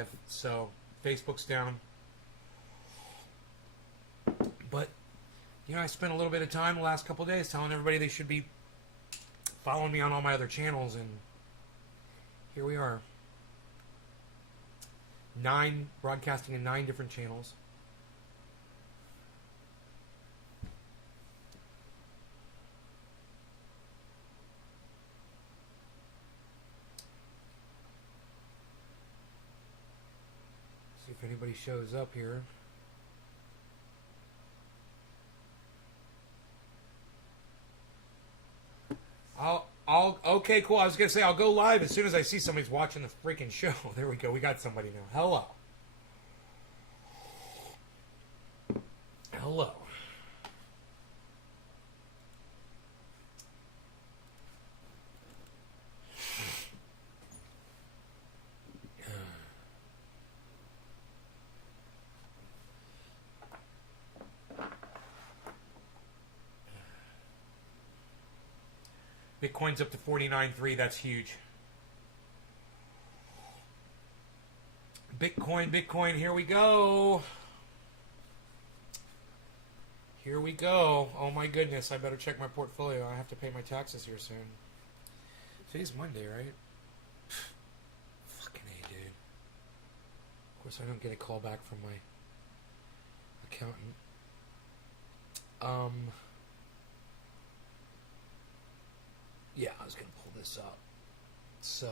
live, so Facebook's down. But, you know, I spent a little bit of time the last couple of days telling everybody they should be following me on all my other channels, and here we are. Broadcasting in 9 different channels. See if anybody shows up here. Okay, cool. I was going to say, I'll go live as soon as I see somebody's watching the freaking show. There we go. We got somebody now. Hello. Hello. Bitcoin's up to 49.3. That's huge. Bitcoin, here we go. Here we go. Oh my goodness, I better check my portfolio. I have to pay my taxes here soon. Today's Monday, right? Fucking A, dude. Of course, I don't get a call back from my accountant. Yeah, I was going to pull this up. So,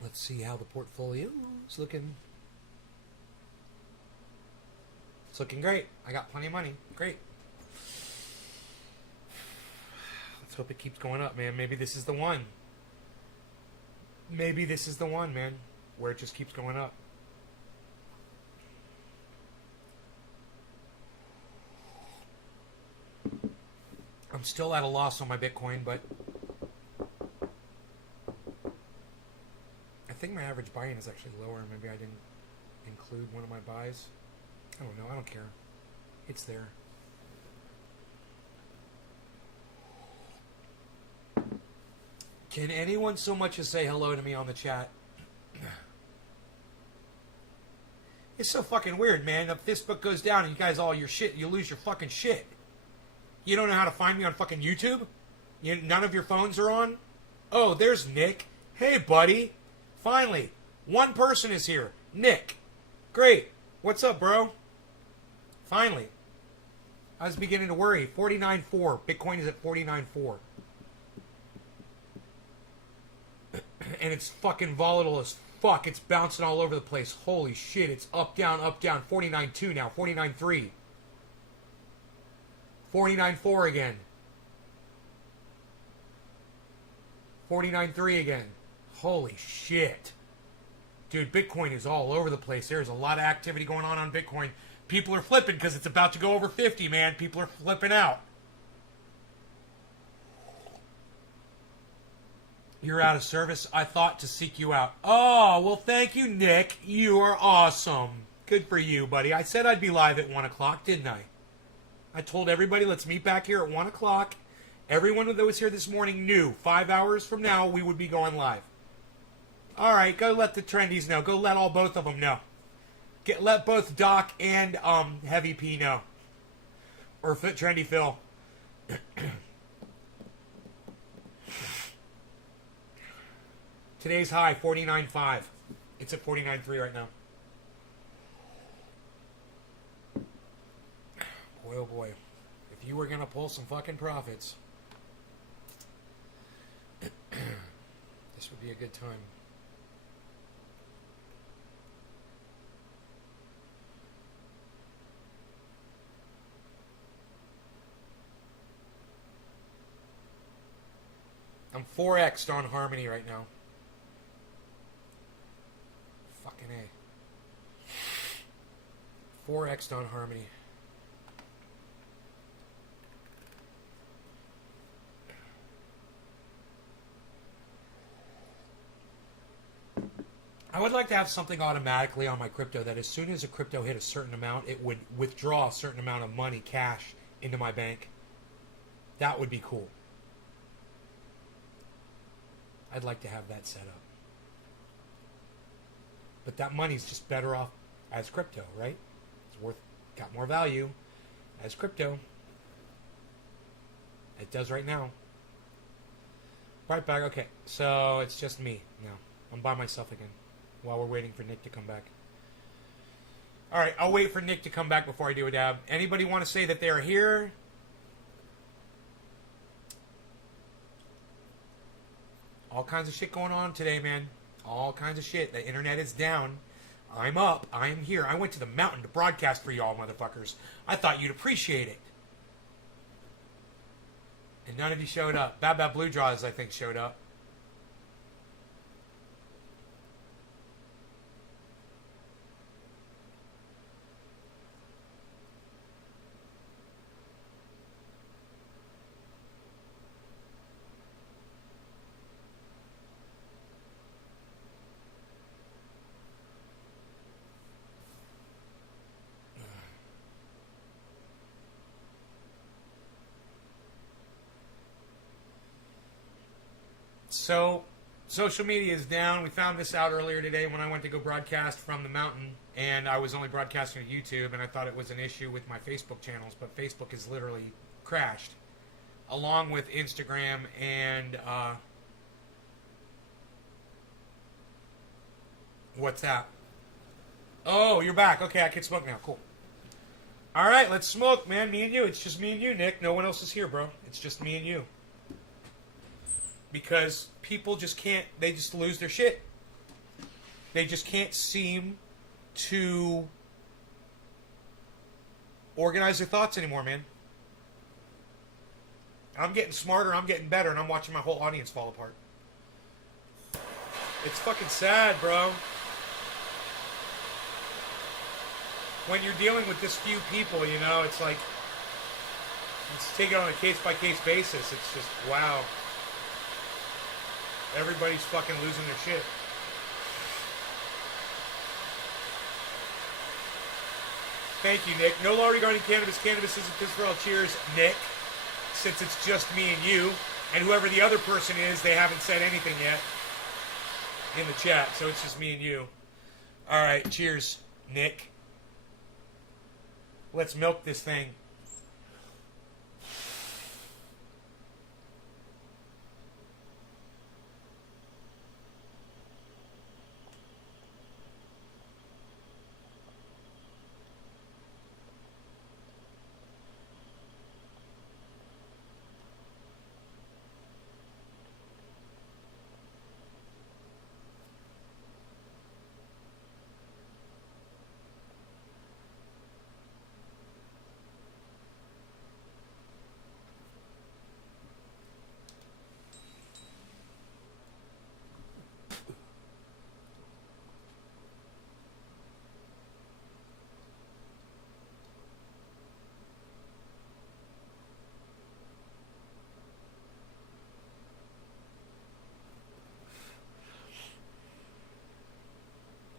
let's see how the portfolio is looking. It's looking great. I got plenty of money. Great. Let's hope it keeps going up, man. Maybe this is the one. Maybe this is the one, man, where it just keeps going up. I'm still at a loss on my Bitcoin, but I think my average buy-in is actually lower. Maybe I didn't include one of my buys. I don't know. I don't care. It's there. Can anyone so much as say hello to me on the chat? It's so fucking weird, man. If Facebook goes down and you guys all your shit, you lose your fucking shit. You don't know how to find me on fucking YouTube? None of your phones are on? Oh, there's Nick. Hey, buddy. Finally, one person is here. Nick. Great. What's up, bro? Finally. I was beginning to worry. 49.4. Bitcoin is at 49.4. And it's fucking volatile as fuck. It's bouncing all over the place. Holy shit. It's up, down, up, down. 49.2 now. 49.3. 49.4 again. 49.3 again. Holy shit. Dude, Bitcoin is all over the place. There's a lot of activity going on Bitcoin. People are flipping because it's about to go over 50, man. People are flipping out. You're out of service. I thought to seek you out. Oh, well, thank you, Nick. You are awesome. Good for you, buddy. I said I'd be live at 1 o'clock, didn't I? I told everybody, let's meet back here at 1 o'clock. Everyone that was here this morning knew 5 hours from now we would be going live. All right, go let the trendies know. Go let both of them know. Let both Doc and Heavy P know. Or Trendy Phil. Today's high, 49.5. It's at 49.3 right now. Boy, oh boy. If you were going to pull some fucking profits, this would be a good time. I'm 4x'd on Harmony right now. Fucking A. 4x'd on Harmony. I would like to have something automatically on my crypto that as soon as a crypto hit a certain amount, it would withdraw a certain amount of money, cash, into my bank. That would be cool. I'd like to have that set up. But that money's just better off as crypto, right? It's got more value as crypto. It does right now. Right back. Okay, so it's just me now. I'm by myself again while we're waiting for Nick to come back. All right, I'll wait for Nick to come back before I do a dab. Anybody want to say that they are here? All kinds of shit going on today, man. All kinds of shit. The internet is down. I'm up. I am here. I went to the mountain to broadcast for y'all, motherfuckers. I thought you'd appreciate it. And none of you showed up. Bad Bad Blue Draws, I think, showed up. So, social media is down. We found this out earlier today when I went to go broadcast from the mountain, and I was only broadcasting to YouTube, and I thought it was an issue with my Facebook channels, but Facebook is literally crashed, along with Instagram and what's that? Oh, you're back. Okay, I can smoke now. Cool. All right, let's smoke, man. Me and you. It's just me and you, Nick. No one else is here, bro. It's just me and you. Because people just can't, they just lose their shit. They just can't seem to organize their thoughts anymore, man. I'm getting smarter, I'm getting better, and I'm watching my whole audience fall apart. It's fucking sad, bro. When you're dealing with this few people, you know, it's like, let's take it on a case-by-case basis. It's just, wow. Everybody's fucking losing their shit. Thank you, Nick. No law regarding cannabis. Cannabis isn't good for all. Cheers, Nick. Since it's just me and you, and whoever the other person is, they haven't said anything yet in the chat, so it's just me and you. All right, cheers, Nick. Let's milk this thing.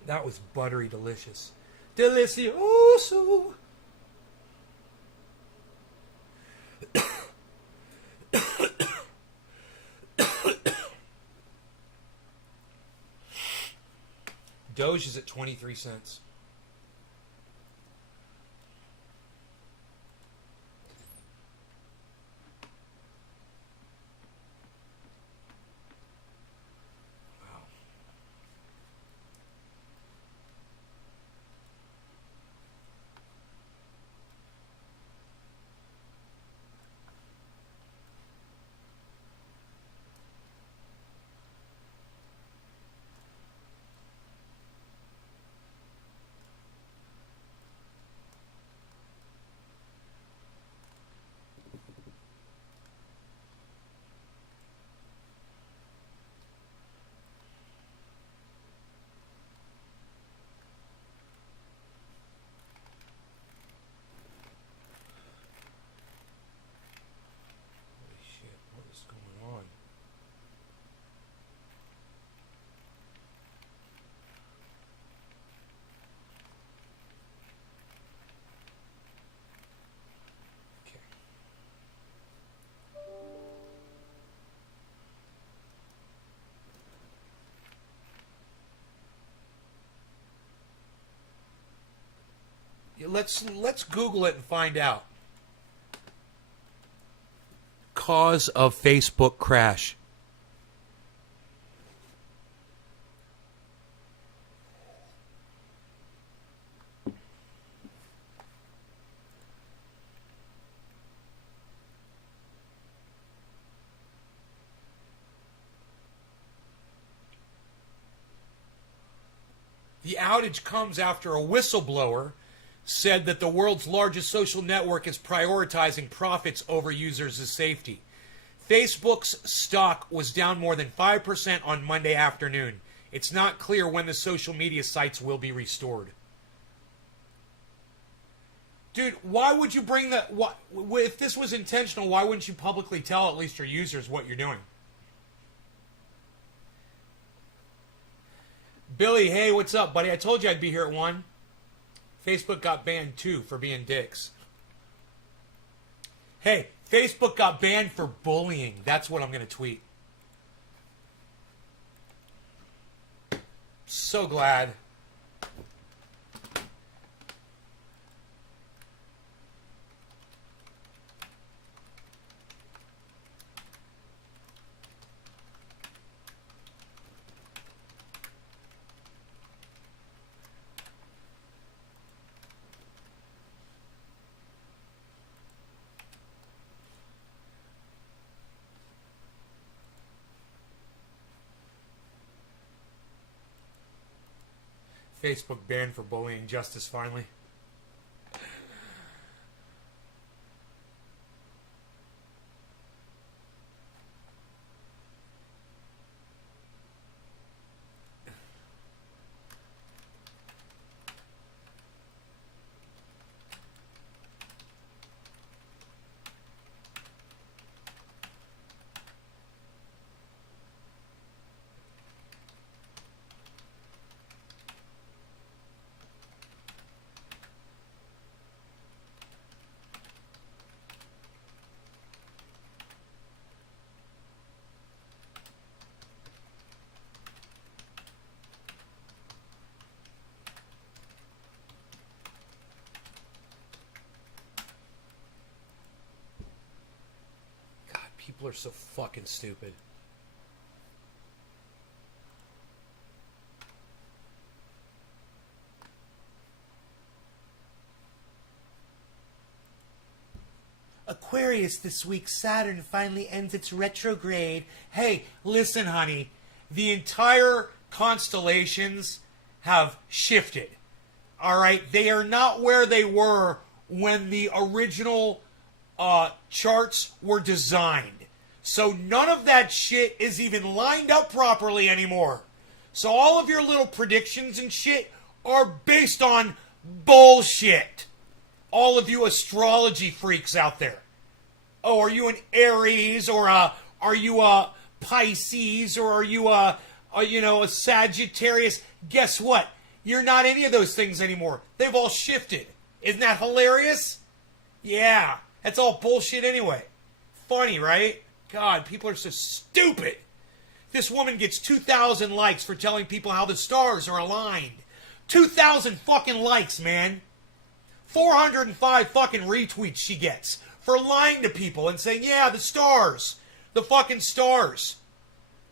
That was buttery delicious. Delicioso. Doge is at 23 cents. let's Google it and find out. Cause of Facebook crash. The outage comes after a whistleblower said that the world's largest social network is prioritizing profits over users' safety. Facebook's stock was down more than 5% on Monday afternoon. It's not clear when the social media sites will be restored. Dude, why would you bring that? If this was intentional, why wouldn't you publicly tell at least your users what you're doing? Billy, hey, what's up, buddy? I told you I'd be here at 1. Facebook got banned, too, for being dicks. Hey, Facebook got banned for bullying. That's what I'm going to tweet. So glad. Facebook banned for bullying justice finally. People are so fucking stupid. Aquarius this week, Saturn finally ends its retrograde. Hey, listen, honey. The entire constellations have shifted. Alright? They are not where they were when the original charts were designed. So none of that shit is even lined up properly anymore. So all of your little predictions and shit are based on bullshit. All of you astrology freaks out there. Oh, are you an Aries, or are you a Pisces, or are you a Sagittarius? Guess what? You're not any of those things anymore. They've all shifted. Isn't that hilarious? Yeah, that's all bullshit anyway. Funny, right? God, people are so stupid. This woman gets 2,000 likes for telling people how the stars are aligned. 2,000 fucking likes, man. 405 fucking retweets she gets for lying to people and saying, yeah, the stars. The fucking stars.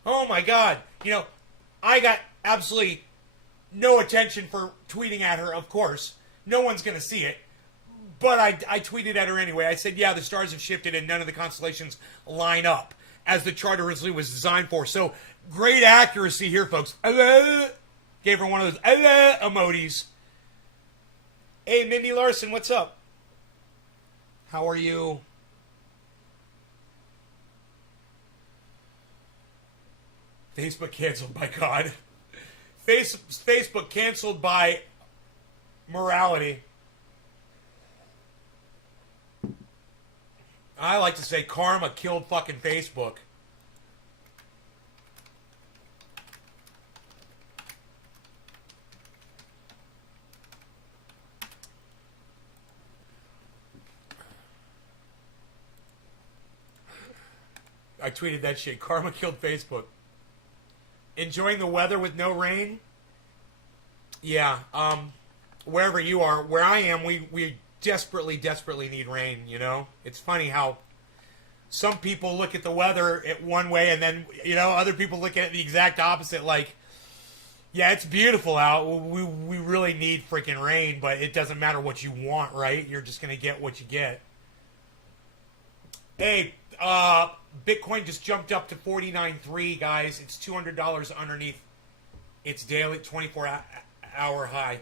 Oh my God. I got absolutely no attention for tweeting at her, of course. No one's going to see it. But I tweeted at her anyway. I said, yeah, the stars have shifted and none of the constellations line up as the chart originally was designed for. So, great accuracy here, folks. Gave her one of those emojis. Hey, Mindy Larson, what's up? How are you? Facebook canceled by God. Facebook canceled by morality. I like to say karma killed fucking Facebook. I tweeted that shit. Karma killed Facebook. Enjoying the weather with no rain? Yeah, wherever you are, where I am, we desperately need rain, you know? It's funny how some people look at the weather at one way and then, you know, other people look at it the exact opposite, like, yeah, it's beautiful out. We really need freaking rain, but it doesn't matter what you want, right? You're just going to get what you get. Hey, Bitcoin just jumped up to 49.3, guys. It's $200 underneath its daily 24-hour high.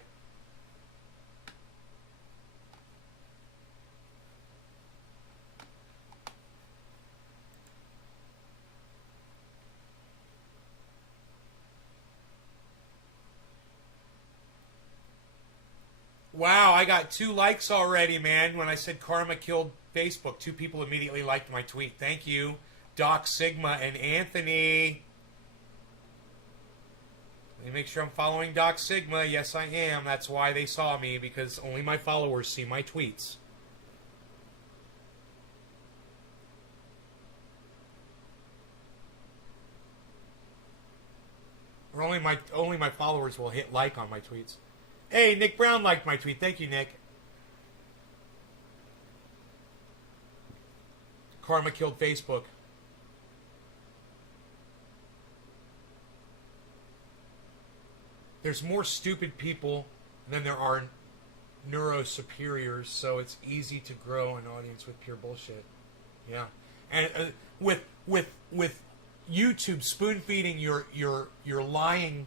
Wow, I got 2 likes already, man. When I said karma killed Facebook, 2 people immediately liked my tweet. Thank you, Doc Sigma and Anthony. Let me make sure I'm following Doc Sigma. Yes, I am. That's why they saw me, because only my followers see my tweets. Or only my followers will hit like on my tweets. Hey, Nick Brown liked my tweet. Thank you, Nick. Karma killed Facebook. There's more stupid people than there are neuro superiors, so it's easy to grow an audience with pure bullshit. Yeah, and with YouTube spoon feeding your lying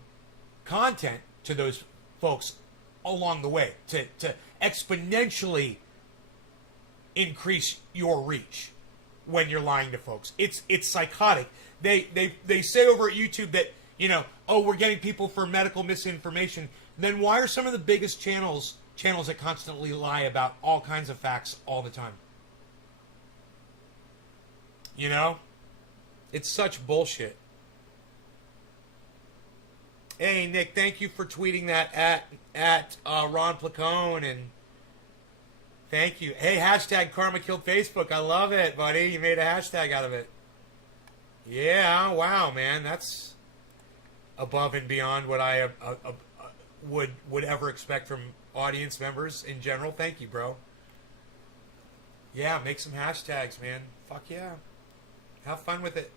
content to those folks along the way to exponentially increase your reach when you're lying to folks. It's psychotic. They say over at YouTube that, you know, oh, we're getting people for medical misinformation. Then why are some of the biggest channels that constantly lie about all kinds of facts all the time? You know? It's such bullshit. Hey, Nick, thank you for tweeting that at Ron Placone, and thank you. Hey, hashtag Karma Killed Facebook. I love it, buddy. You made a hashtag out of it. Yeah, wow, man. That's above and beyond what I would ever expect from audience members in general. Thank you, bro. Yeah, make some hashtags, man. Fuck yeah. Have fun with it.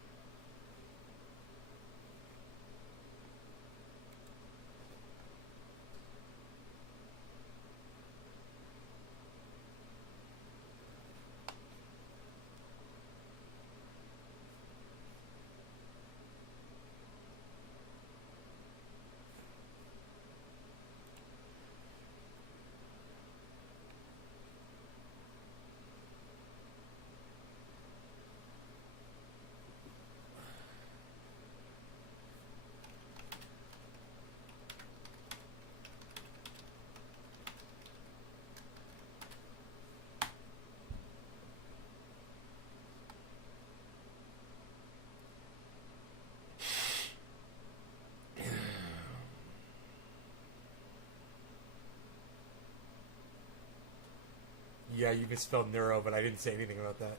Yeah, you misspelled neuro, but I didn't say anything about that.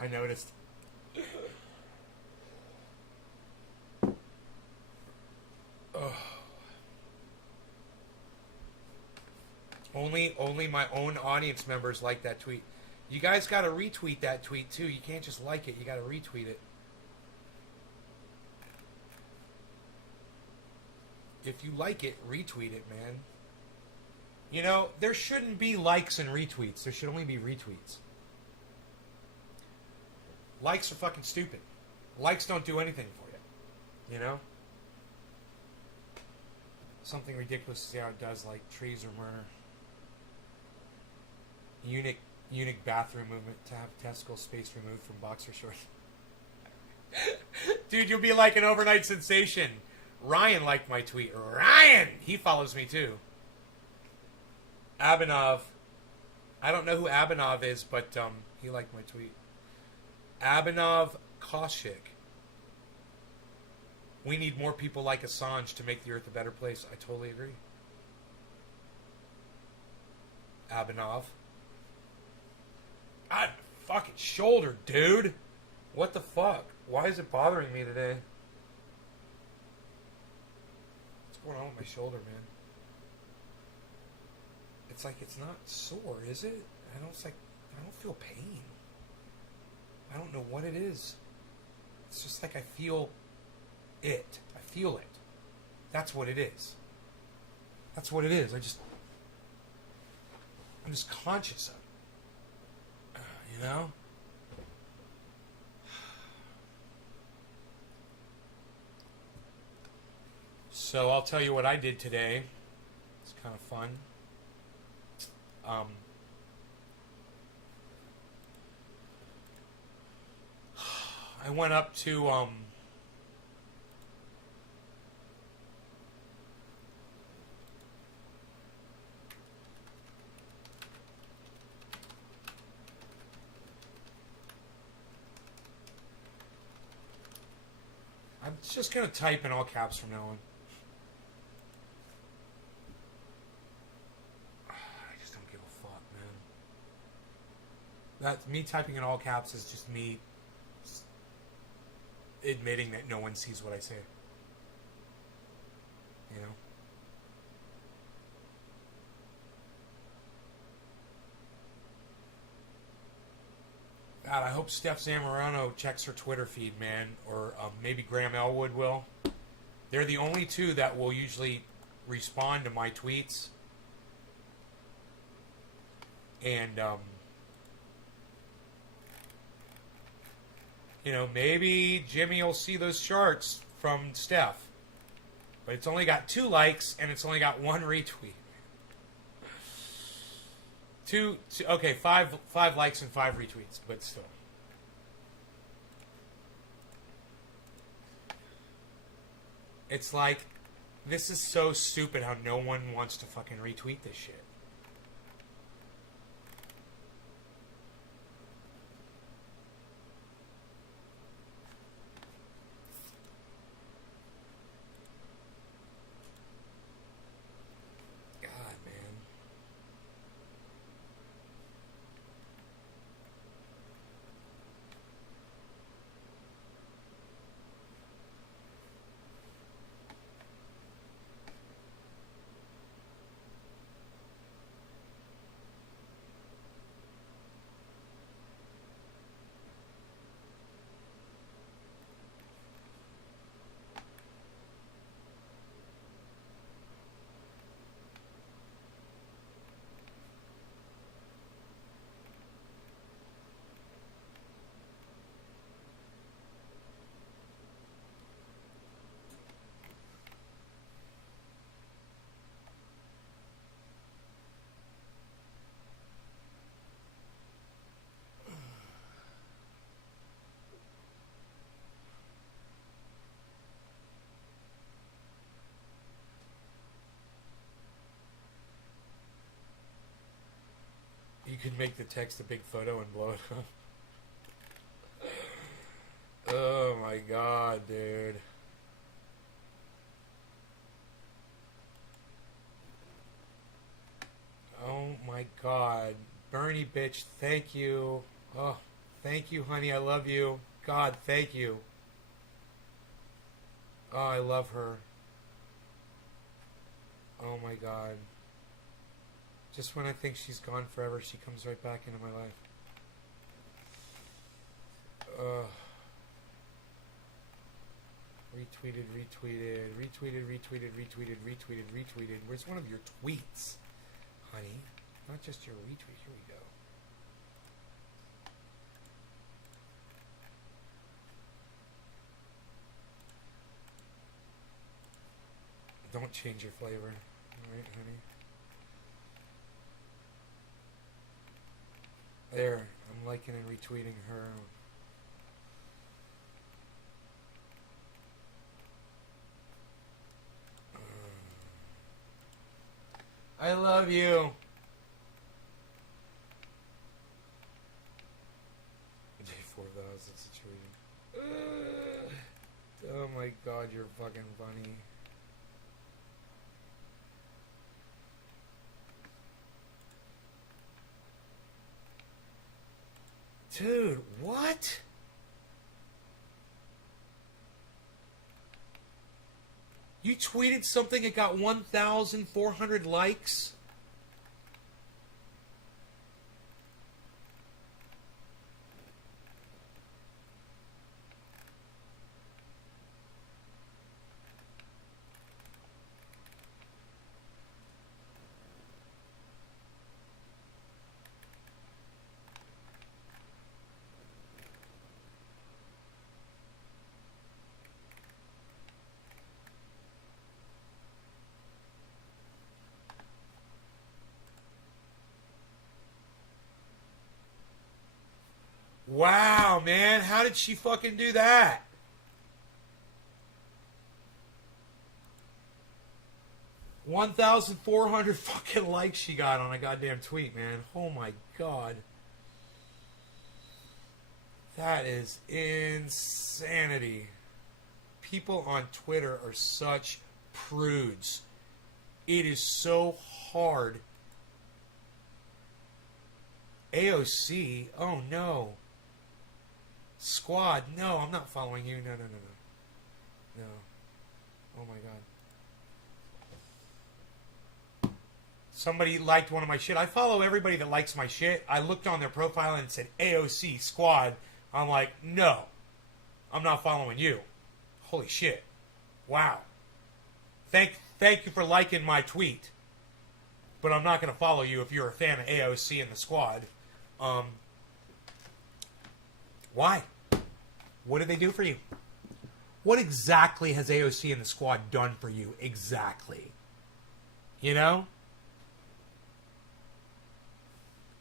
I noticed. Ugh. Only my own audience members like that tweet. You guys got to retweet that tweet too. You can't just like it. You got to retweet it. If you like it, retweet it, man. You know, there shouldn't be likes and retweets. There should only be retweets. Likes are fucking stupid. Likes don't do anything for you. You know? Something ridiculous to see how it does, like trees or murder. Eunuch bathroom movement to have testicle space removed from boxer shorts. Dude, you'll be like an overnight sensation. Ryan liked my tweet. Ryan! He follows me too. Abanov. I don't know who Abanov is, but he liked my tweet. Abanov Koshik. We need more people like Assange to make the earth a better place. I totally agree. Abanov. God, fucking shoulder, dude. What the fuck? Why is it bothering me today? What's going on with my shoulder, man? It's like it's not sore, is it? I don't feel pain. I don't know what it is. It's just like I feel it. I feel it. That's what it is. That's what it is. I'm just conscious of it. You know? So I'll tell you what I did today. It's kind of fun. I went up to I'm just gonna type in all caps from now on. I just don't give a fuck, man. That me typing in all caps is just me admitting that no one sees what I say. You know? God, I hope Steph Zamorano checks her Twitter feed, man. Or maybe Graham Elwood will. They're the only two that will usually respond to my tweets. And, you know, maybe Jimmy will see those charts from Steph. But it's only got 2 likes and it's only got 1 retweet. Okay, five likes and 5 retweets, but still. It's like, this is so stupid how no one wants to fucking retweet this shit. You could make the text a big photo and blow it up. Oh my god, dude. Oh my god. Bernie, bitch, thank you. Oh, thank you, honey. I love you. God, thank you. Oh, I love her. Oh my god. Just when I think she's gone forever, she comes right back into my life. Retweeted, retweeted, retweeted, retweeted, retweeted, retweeted, retweeted. Where's one of your tweets, honey? Not just your retweet. Here we go. Don't change your flavor. Alright, honey. There, I'm liking and retweeting her. I love you. J4000 situation. Oh my god, you're fucking funny. Dude, what? You tweeted something that got 1,400 likes? How did she fucking do that? $1,400 fucking likes she got on a goddamn tweet, man. Oh my god. That is insanity. People on Twitter are such prudes. It is so hard. AOC? Oh no. Squad? No, I'm not following you. No. No. Oh my god. Somebody liked one of my shit. I follow everybody that likes my shit. I looked on their profile and it said AOC Squad. I'm like, no. I'm not following you. Holy shit. Wow. Thank you for liking my tweet. But I'm not going to follow you if you're a fan of AOC and the Squad. Why? What did they do for you? What exactly has AOC and the Squad done for you? Exactly. You know?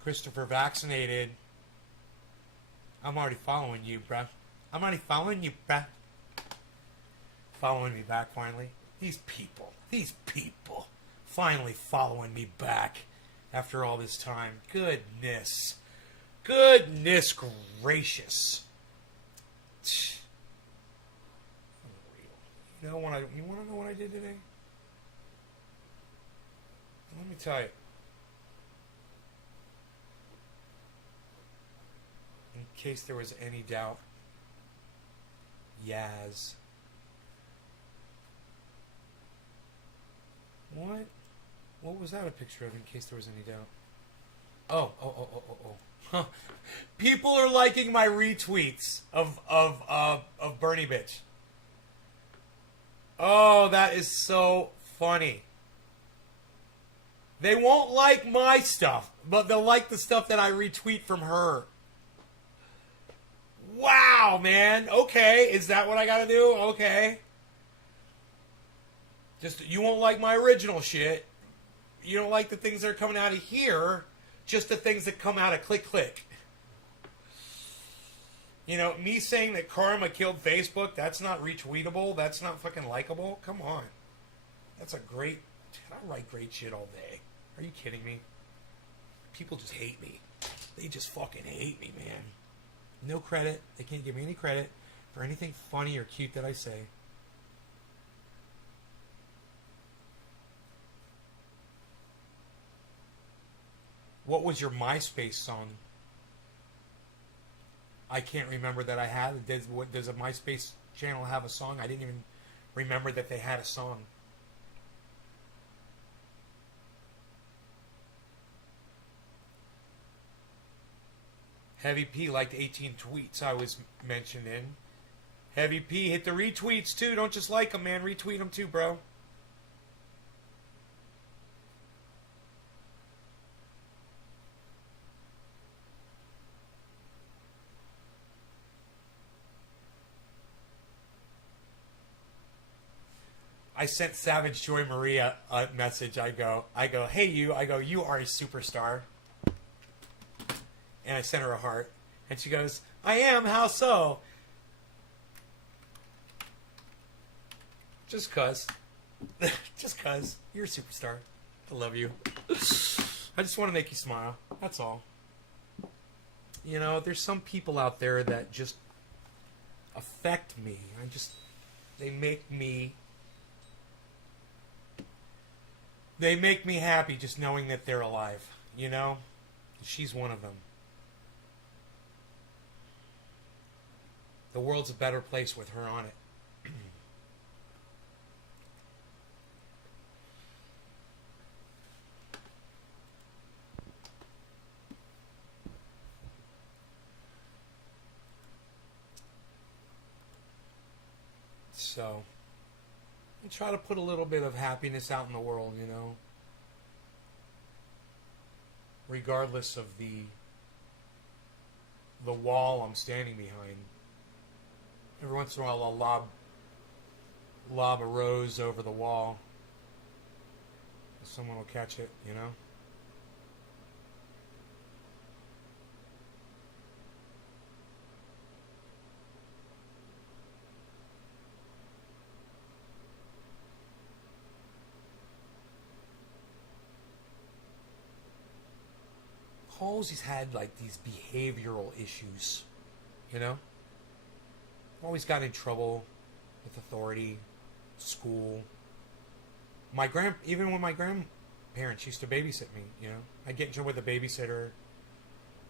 Christopher Vaccinated. I'm already following you, bruh. I'm already following you, bruh. Following me back, finally. These people. Finally following me back after all this time. Goodness gracious. You know what you want to know what I did today? Let me tell you. In case there was any doubt. Yaz. What? What was that a picture of, in case there was any doubt? Oh. Huh. People are liking my retweets of Bernie bitch. Oh, that is so funny. They won't like my stuff, but they'll like the stuff that I retweet from her. Wow, man. Okay, is that what I gotta do? Okay. Just, you won't like my original shit. You don't like the things that are coming out of here. Just the things that come out of click. You know, me saying that Karma killed Facebook, that's not retweetable. That's not fucking likable. Come on. That's a great... I write great shit all day. Are you kidding me? People just hate me. They just fucking hate me, man. No credit. They can't give me any credit for anything funny or cute that I say. What was your MySpace song? I can't remember that I had. Does a MySpace channel have a song? I didn't even remember that they had a song. Heavy P liked 18 tweets I was mentioned in. Heavy P, hit the retweets too. Don't just like them, man. Retweet them too, bro. I sent Savage Joy Maria a message. I go, hey you. I go, you are a superstar. And I sent her a heart. And she goes, I am, how so? Just cuz. Just cuz. You're a superstar. I love you. I just want to make you smile. That's all. You know, there's some people out there that just affect me. They make me happy just knowing that they're alive, you know? She's one of them. The world's a better place with her on it. So, I try to put a little bit of happiness out in the world, you know? Regardless of the wall I'm standing behind. Every once in a while I'll lob a rose over the wall. Someone will catch it, you know? always had like these behavioral issues, you know. Always got in trouble with authority, school. Even when my grandparents used to babysit me, you know, I'd get in trouble with a babysitter.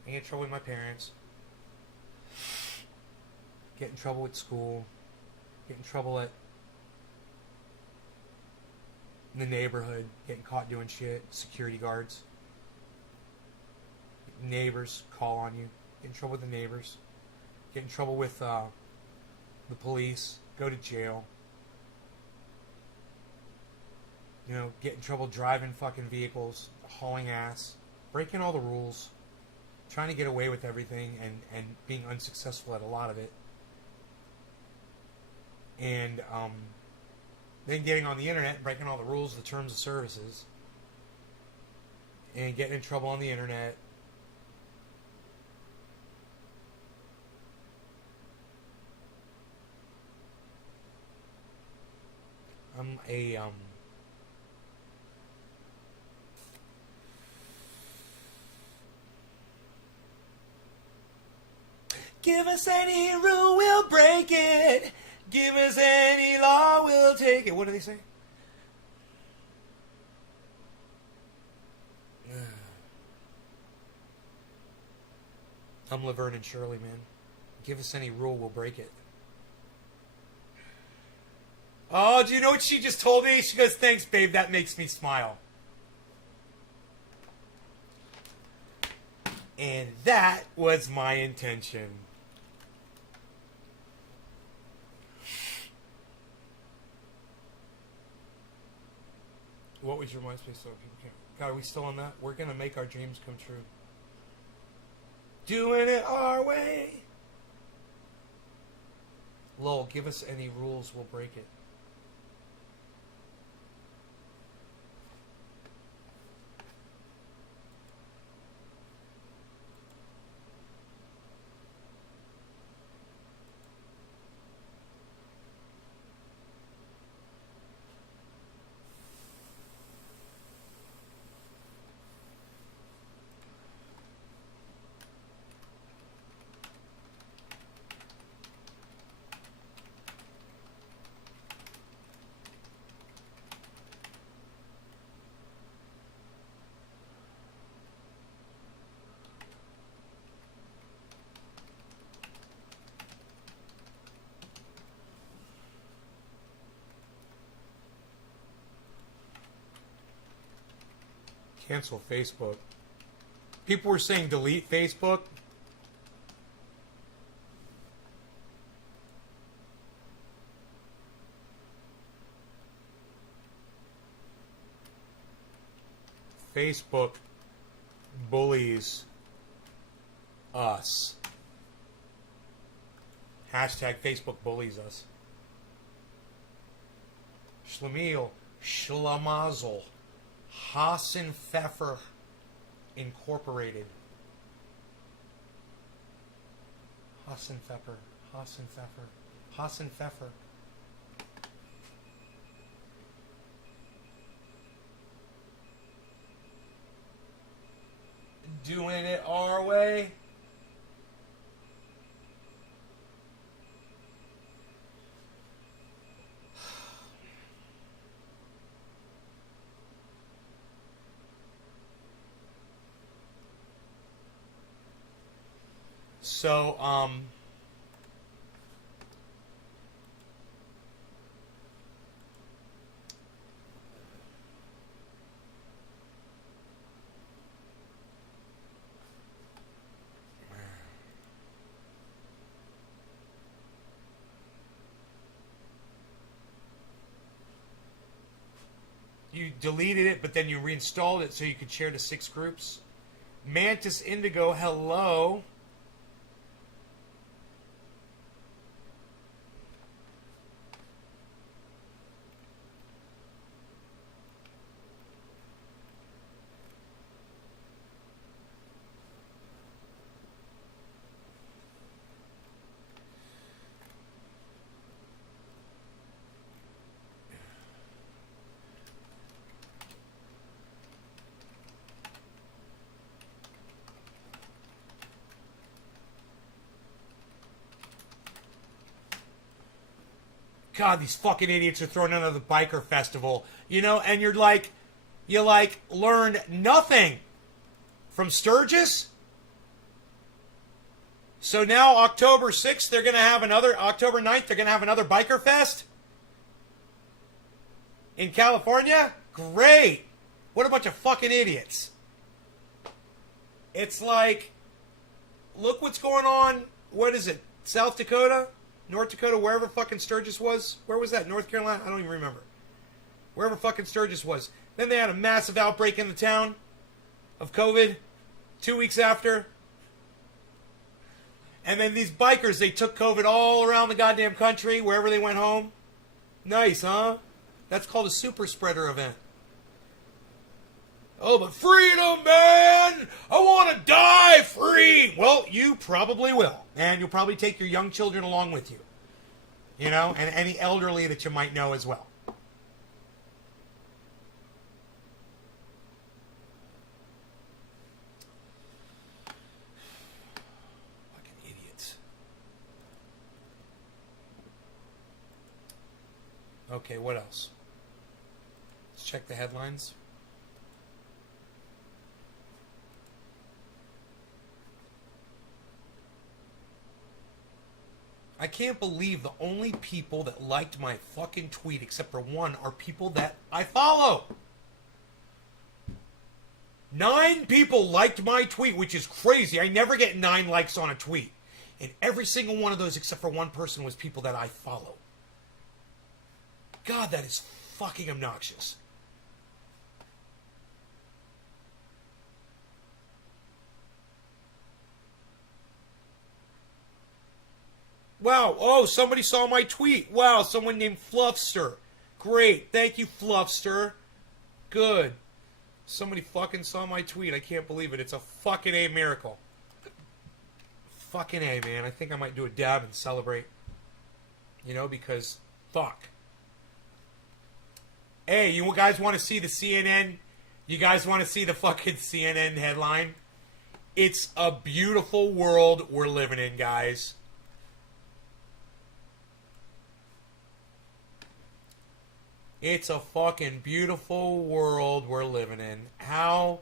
I get in trouble with my parents. Get in trouble with school. Get in trouble in the neighborhood. Getting caught doing shit. Security guards. Neighbors call on you. Get in trouble with the neighbors. Get in trouble with the police. Go to jail. You know, get in trouble driving fucking vehicles, hauling ass, breaking all the rules, trying to get away with everything and being unsuccessful at a lot of it. And then getting on the internet and breaking all the rules, the terms of services, and getting in trouble on the internet. I'm a give us any rule, we'll break it. Give us any law, we'll take it. What do they say? I'm Laverne and Shirley, man. Give us any rule, we'll break it. Oh, do you know what she just told me? She goes, thanks, babe, that makes me smile. And that was my intention. What was your MySpace so people can't? God, are we still on that? We're gonna make our dreams come true. Doing it our way. Lol, give us any rules, we'll break it. Cancel Facebook. People were saying delete Facebook. Facebook bullies us. Hashtag Facebook bullies us. Schlemiel, Schlamazel, Hassan Pfeffer Incorporated. Hassan Pfeffer, Hassan Pfeffer, Hassan Pfeffer. Doing it our way. So, you deleted it, but then you reinstalled it so you could share to 6 groups. Mantis Indigo, hello. God, these fucking idiots are throwing another biker festival. You know, and you're like, you like learned nothing from Sturgis. So now October 6th, they're going to have another, October 9th, they're going to have another biker fest in California? Great. What a bunch of fucking idiots. It's like, look what's going on. What is it? South Dakota? North Dakota? Wherever fucking Sturgis was? Where was that? North Carolina? I don't even remember. Wherever fucking Sturgis was. Then they had a massive outbreak in the town of COVID 2 weeks after. And then these bikers, they took COVID all around the goddamn country, wherever they went home. Nice, huh? That's called a super spreader event. Oh, but freedom, man! I want to die free! Well, you probably will. And you'll probably take your young children along with you. You know, and any elderly that you might know as well. Fucking idiots. Okay, what else? Let's check the headlines. I can't believe the only people that liked my fucking tweet, except for one, are people that I follow. 9 people liked my tweet, which is crazy. I never get 9 likes on a tweet. And every single one of those, except for one person, was people that I follow. God, that is fucking obnoxious. Wow, oh, somebody saw my tweet. Wow, someone named Fluffster. Great, thank you, Fluffster. Good. Somebody fucking saw my tweet. I can't believe it. It's a fucking A miracle. Fucking A, man. I think I might do a dab and celebrate. You know, because, fuck. Hey, you guys want to see the CNN? You guys want to see the fucking CNN headline? It's a beautiful world we're living in, guys. It's a fucking beautiful world we're living in. How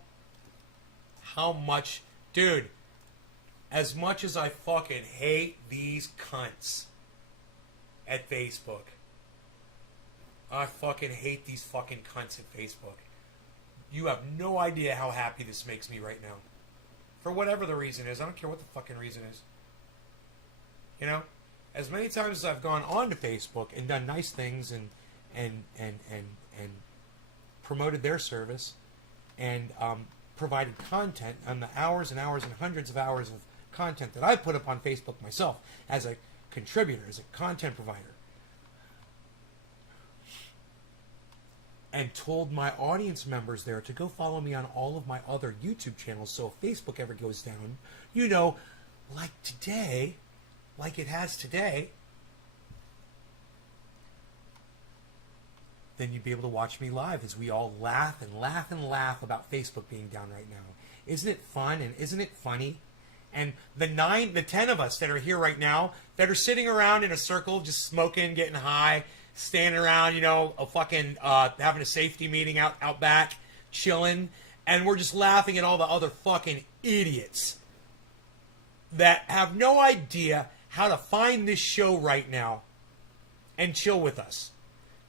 much... Dude, as much as I fucking hate these cunts at Facebook, I fucking hate these fucking cunts at Facebook. You have no idea how happy this makes me right now. For whatever the reason is. I don't care what the fucking reason is. You know? As many times as I've gone on to Facebook and done nice things and promoted their service and provided content on the hours and hours and hundreds of hours of content that I put up on Facebook myself as a contributor, as a content provider, and told my audience members there to go follow me on all of my other YouTube channels, so if Facebook ever goes down, you know, like today, like it has today, then you'd be able to watch me live as we all laugh and laugh and laugh about Facebook being down right now. Isn't it fun and isn't it funny? And the 10 of us that are here right now that are sitting around in a circle, just smoking, getting high, standing around, you know, a fucking having a safety meeting out back, chilling, and we're just laughing at all the other fucking idiots that have no idea how to find this show right now and chill with us.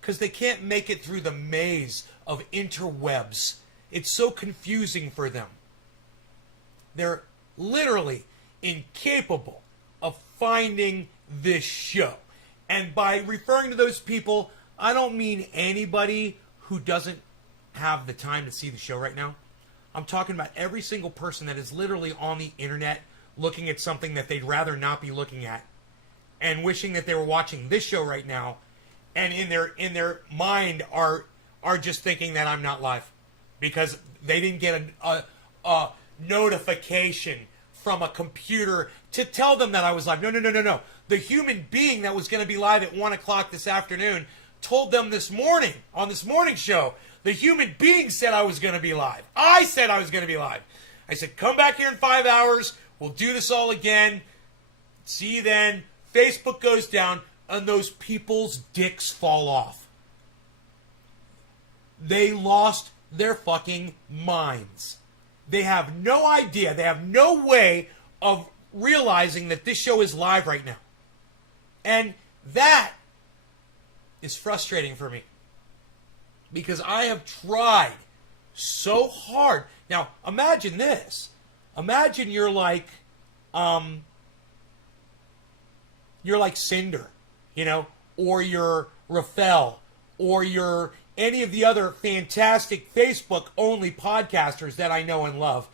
Because they can't make it through the maze of interwebs. It's so confusing for them. They're literally incapable of finding this show. And by referring to those people, I don't mean anybody who doesn't have the time to see the show right now. I'm talking about every single person that is literally on the internet looking at something that they'd rather not be looking at and wishing that they were watching this show right now, and in their mind are just thinking that I'm not live because they didn't get a notification from a computer to tell them that I was live. No. The human being that was going to be live at 1 o'clock this afternoon told them this morning on this morning show. The human being said I was going to be live. I said I was going to be live. I said, come back here in 5 hours. We'll do this all again. See you then. Facebook goes down. and those people's dicks fall off. They lost their fucking minds. They have no idea. They have no way of realizing that this show is live right now. And that is frustrating for me. Because I have tried so hard. Now, imagine this. Imagine you're like Cinder, you know, or you're Rafael, or you're any of the other fantastic Facebook-only podcasters that I know and love,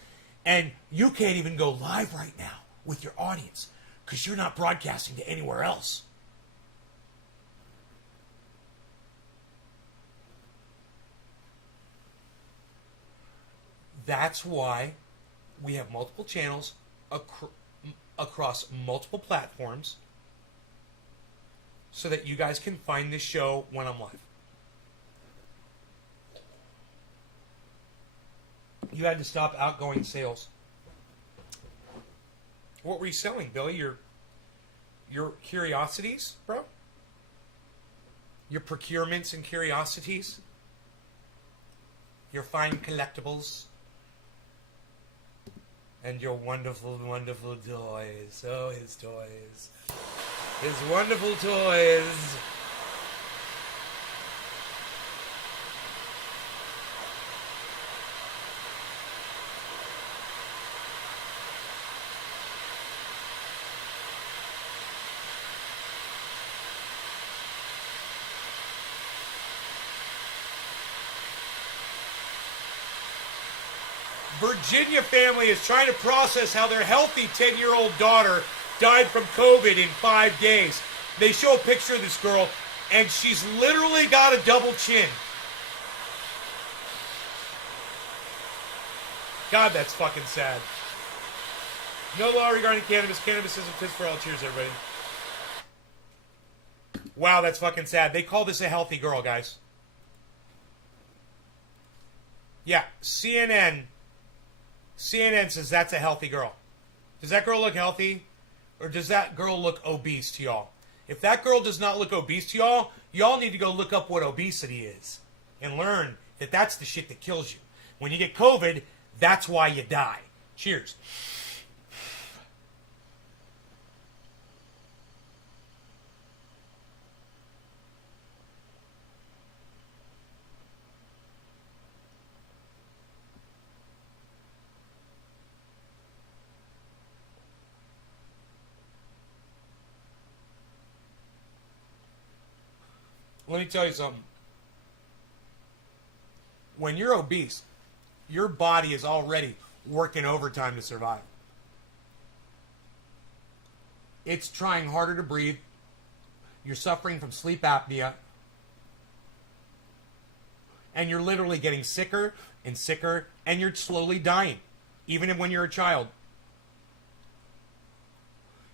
and you can't even go live right now with your audience because you're not broadcasting to anywhere else. That's why we have multiple channels across multiple platforms so that you guys can find this show when I'm live. You had to stop outgoing sales. What were you selling, Billy? Your curiosities, bro? Your procurements and curiosities? Your fine collectibles? And your wonderful, wonderful toys. Oh, his toys. His wonderful toys. Virginia family is trying to process how their healthy 10-year-old daughter died from COVID in 5 days. They show a picture of this girl, and she's literally got a double chin. God, that's fucking sad. No law regarding cannabis. Cannabis isn't fit for all. Cheers, everybody. Wow, that's fucking sad. They call this a healthy girl, guys. Yeah, CNN says that's a healthy girl. Does that girl look healthy? Or does that girl look obese to y'all? If that girl does not look obese to y'all, y'all need to go look up what obesity is. And learn that that's the shit that kills you. When you get COVID, that's why you die. Cheers. Let me tell you something. When you're obese, your body is already working overtime to survive. It's trying harder to breathe. You're suffering from sleep apnea. And you're literally getting sicker and sicker, and you're slowly dying, even when you're a child.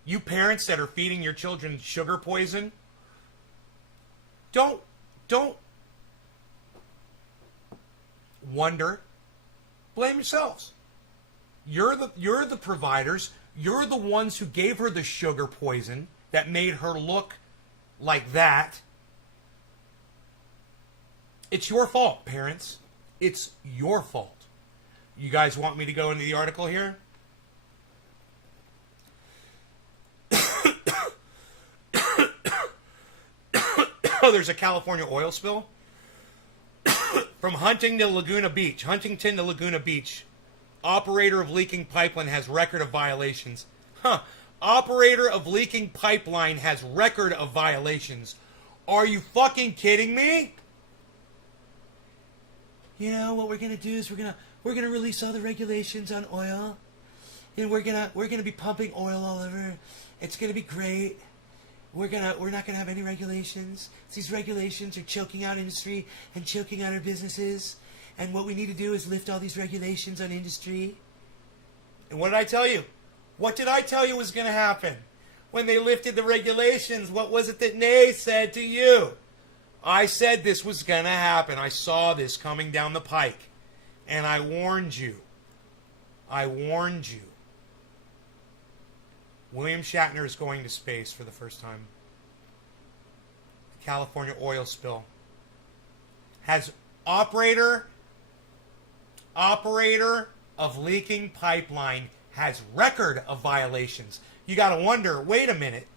You parents that are feeding your children sugar poison, don't wonder. Blame yourselves. You're the providers. You're the ones who gave her the sugar poison that made her look like that. It's your fault, parents. It's your fault. You guys want me to go into the article here? There's a California oil spill from Huntington to Laguna Beach. Operator of leaking pipeline has record of violations. Operator of leaking pipeline has record of violations. Are you fucking kidding me? You know what we're gonna do is we're gonna release all the regulations on oil, and we're gonna be pumping oil all over. It's gonna be great. We're not gonna have any regulations. These regulations are choking out industry and choking out our businesses. And what we need to do is lift all these regulations on industry. And what did I tell you? What did I tell you was gonna happen? When they lifted the regulations, what was it that Nay said to you? I said this was gonna happen. I saw this coming down the pike. And I warned you. William Shatner is going to space for the first time. California oil spill. Has operator of leaking pipeline has record of violations. You got to wonder, wait a minute,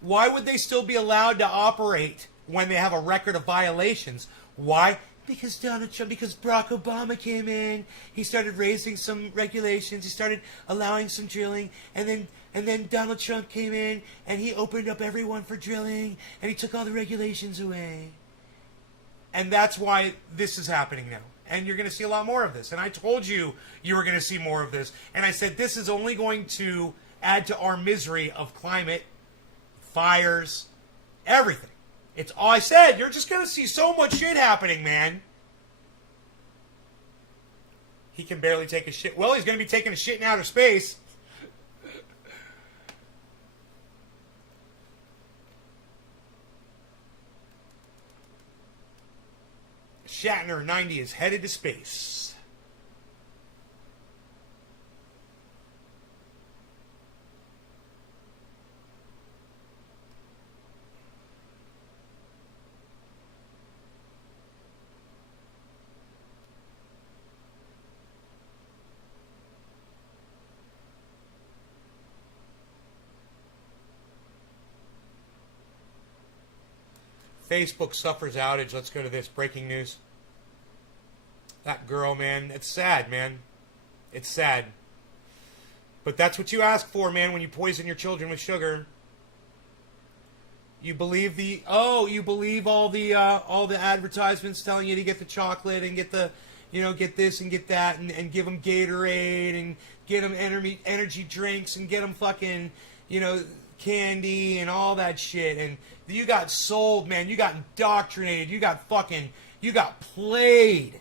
why would they still be allowed to operate when they have a record of violations? Why? Because Donald Trump, because Barack Obama came in, he started raising some regulations, he started allowing some drilling, and then Donald Trump came in and he opened up everyone for drilling and he took all the regulations away. And that's why this is happening now. And you're going to see a lot more of this. And I told you were going to see more of this. And I said this is only going to add to our misery of climate, fires, everything. It's all I said. You're just going to see so much shit happening, man. He can barely take a shit. Well, he's going to be taking a shit in outer space. Shatner, 90, is headed to space. Facebook suffers outage. Let's go to this. Breaking news. That girl, man. It's sad, man. It's sad. But that's what you ask for, man, when you poison your children with sugar. You believe you believe all the advertisements telling you to get the chocolate and get the, get this and get that and give them Gatorade and get them energy drinks and get them fucking, candy and all that shit. And you got sold, man. You got indoctrinated. You got played. You got played,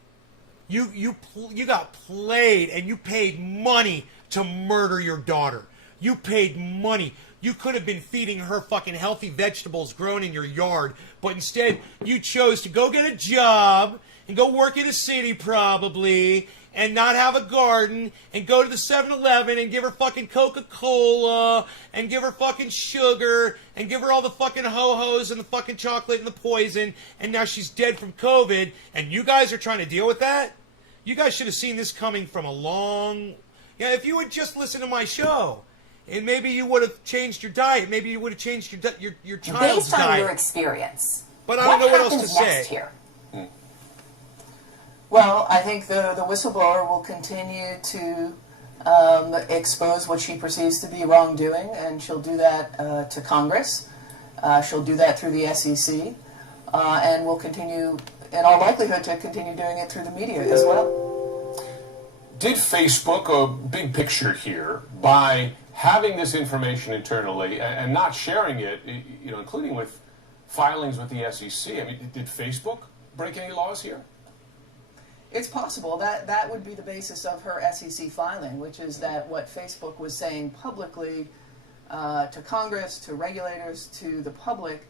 and you paid money to murder your daughter. You paid money. You could have been feeding her fucking healthy vegetables grown in your yard, but instead you chose to go get a job and go work in a city probably and not have a garden and go to the 7-Eleven and give her fucking Coca-Cola and give her fucking sugar and give her all the fucking ho-hos and the fucking chocolate and the poison, and now she's dead from COVID, and you guys are trying to deal with that? You guys should have seen this coming from a long... Yeah, if you would just listen to my show, and maybe you would have changed your diet, maybe you would have changed your child's diet. Based on your experience, but I don't know what else to say. Here? Well, I think the whistleblower will continue to expose what she perceives to be wrongdoing, and she'll do that to Congress. She'll do that through the SEC, and will continue, in all likelihood, to continue doing it through the media as well. Did Facebook, a big picture here, by having this information internally and not sharing it, including with filings with the SEC, I mean, did Facebook break any laws here? It's possible. That would be the basis of her SEC filing, which is that what Facebook was saying publicly to Congress, to regulators, to the public,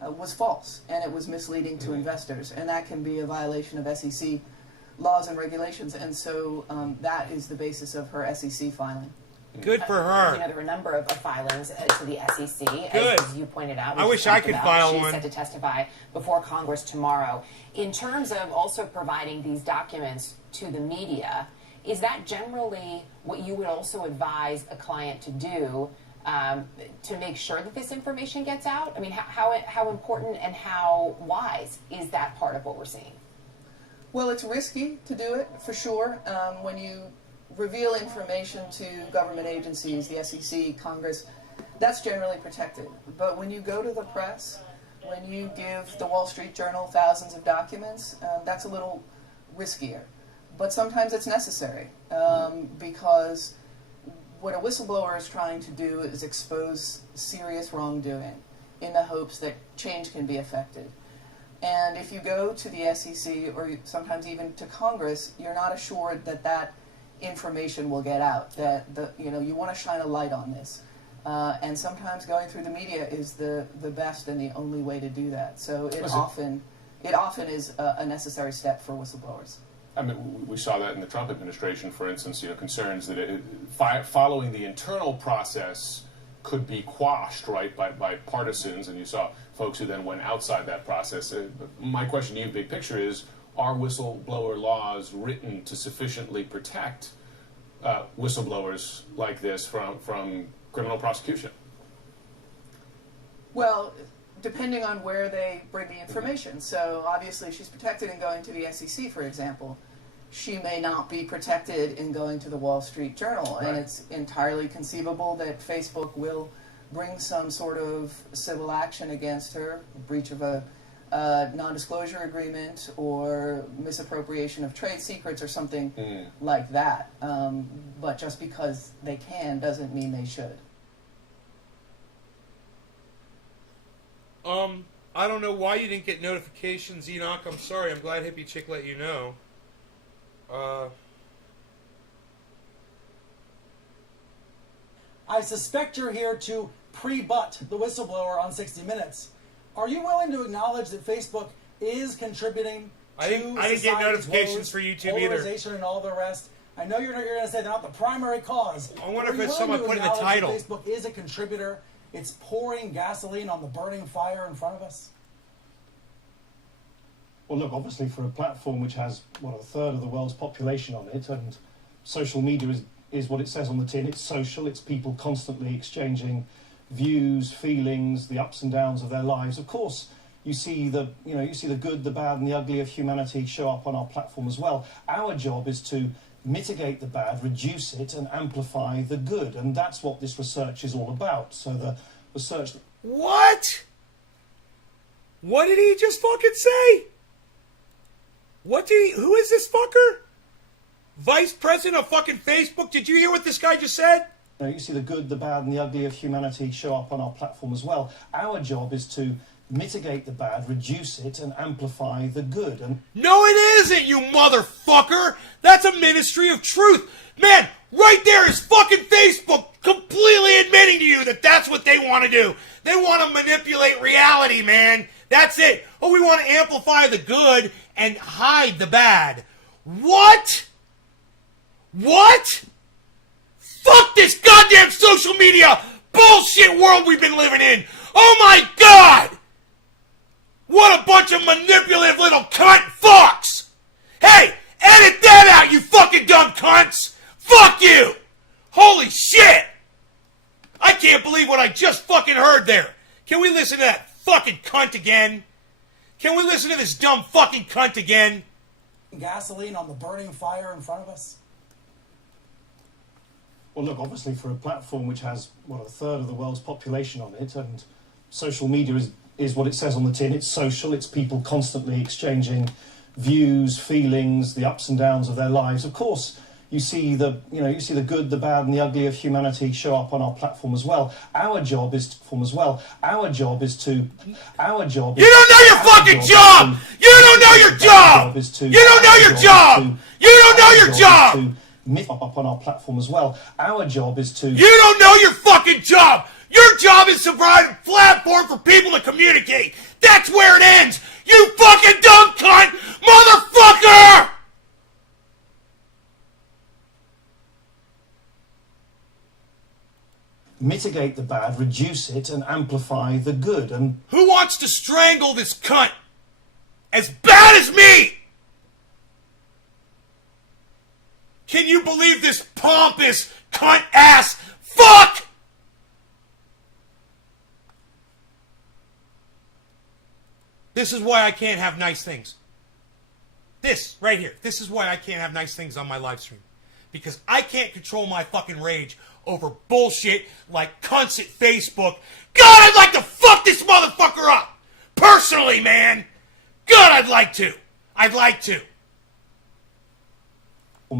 was false, and it was misleading to investors, and that can be a violation of SEC laws and regulations, and so that is the basis of her SEC filing. Good for her. There were a number of filings to the SEC, Good. as you pointed out. I wish I could file one. She's set to testify before Congress tomorrow. In terms of also providing these documents to the media, is that generally what you would also advise a client to do to make sure that this information gets out? I mean, how important and how wise is that part of what we're seeing? Well, it's risky to do it, for sure. When you reveal information to government agencies, the SEC, Congress, that's generally protected. But when you go to the press, when you give the Wall Street Journal thousands of documents, that's a little riskier. But sometimes it's necessary because what a whistleblower is trying to do is expose serious wrongdoing in the hopes that change can be effected. And if you go to the SEC or sometimes even to Congress, you're not assured that that information will get out, that you want to shine a light on this. And sometimes going through the media is the best and the only way to do that. So it often is a necessary step for whistleblowers. I mean, we saw that in the Trump administration, for instance, concerns that following the internal process could be quashed, right, by partisans, and you saw folks who then went outside that process. My question to you, big picture, is: are whistleblower laws written to sufficiently protect whistleblowers like this from criminal prosecution? Well, depending on where they bring the information. So obviously she's protected in going to the SEC, for example. She may not be protected in going to the Wall Street Journal. Right. And it's entirely conceivable that Facebook will bring some sort of civil action against her, breach of a non-disclosure agreement or misappropriation of trade secrets or something like that. But just because they can doesn't mean they should. I don't know why you didn't get notifications, Enoch. I'm sorry. I'm glad Hippie Chick let you know. I suspect you're here to pre-butt the whistleblower on 60 Minutes. Are you willing to acknowledge that Facebook is contributing I didn't get society's notifications woes, for YouTube either. polarization and all the rest? I know you're going to say they're not the primary cause. I wonder Are if you it's willing someone to put in the acknowledge title. that Facebook is a contributor. It's pouring gasoline on the burning fire in front of us. Well, look, obviously for a platform which has, a third of the world's population on it, and social media is what it says on the tin. It's social. It's people constantly exchanging views, feelings, the ups and downs of their lives. Of course, you see the good, the bad, and the ugly of humanity show up on our platform as well. Our job is to mitigate the bad, reduce it, and amplify the good, and that's what this research is all about. So the research. What? What did he just fucking say? Who is this fucker? Vice president of fucking Facebook? Did you hear what this guy just said? You see the good, the bad, and the ugly of humanity show up on our platform as well. Our job is to mitigate the bad, reduce it, and amplify the good. And No, it isn't, you motherfucker! That's a ministry of truth. Man, right there is fucking Facebook completely admitting to you that that's what they want to do. They want to manipulate reality, man. That's it. Oh, we want to amplify the good and hide the bad. What? What? Fuck this goddamn social media bullshit world we've been living in. Oh my God! What a bunch of manipulative little cunt fucks! Hey, edit that out, you fucking dumb cunts! Fuck you! Holy shit! I can't believe what I just fucking heard there. Can we listen to that fucking cunt again? Can we listen to this dumb fucking cunt again? Gasoline on the burning fire in front of us. well, look, obviously for a platform which has a third of the world's population on it, and social media is what it says on the tin. It's social. It's people constantly exchanging views, feelings, the ups and downs of their lives. Of course, you see the good, the bad, and the ugly of humanity show up on our platform as well. Our job is to. You don't know your fucking job! You don't know your job! You don't know your job! You don't know your job! Up on our platform as well. Our job is to. You don't know your fucking job! Your job is to provide a platform for people to communicate. That's where it ends. You fucking dumb cunt, motherfucker! Mitigate the bad, reduce it, and amplify the good. And Who wants to strangle this cunt as bad as me? Can you believe this pompous cunt ass fuck? This is why I can't have nice things. This right here. This is why I can't have nice things on my live stream. Because I can't control my fucking rage over bullshit like cunts at Facebook. God, I'd like to fuck this motherfucker up! Personally, man! God, I'd like to! I'd like to.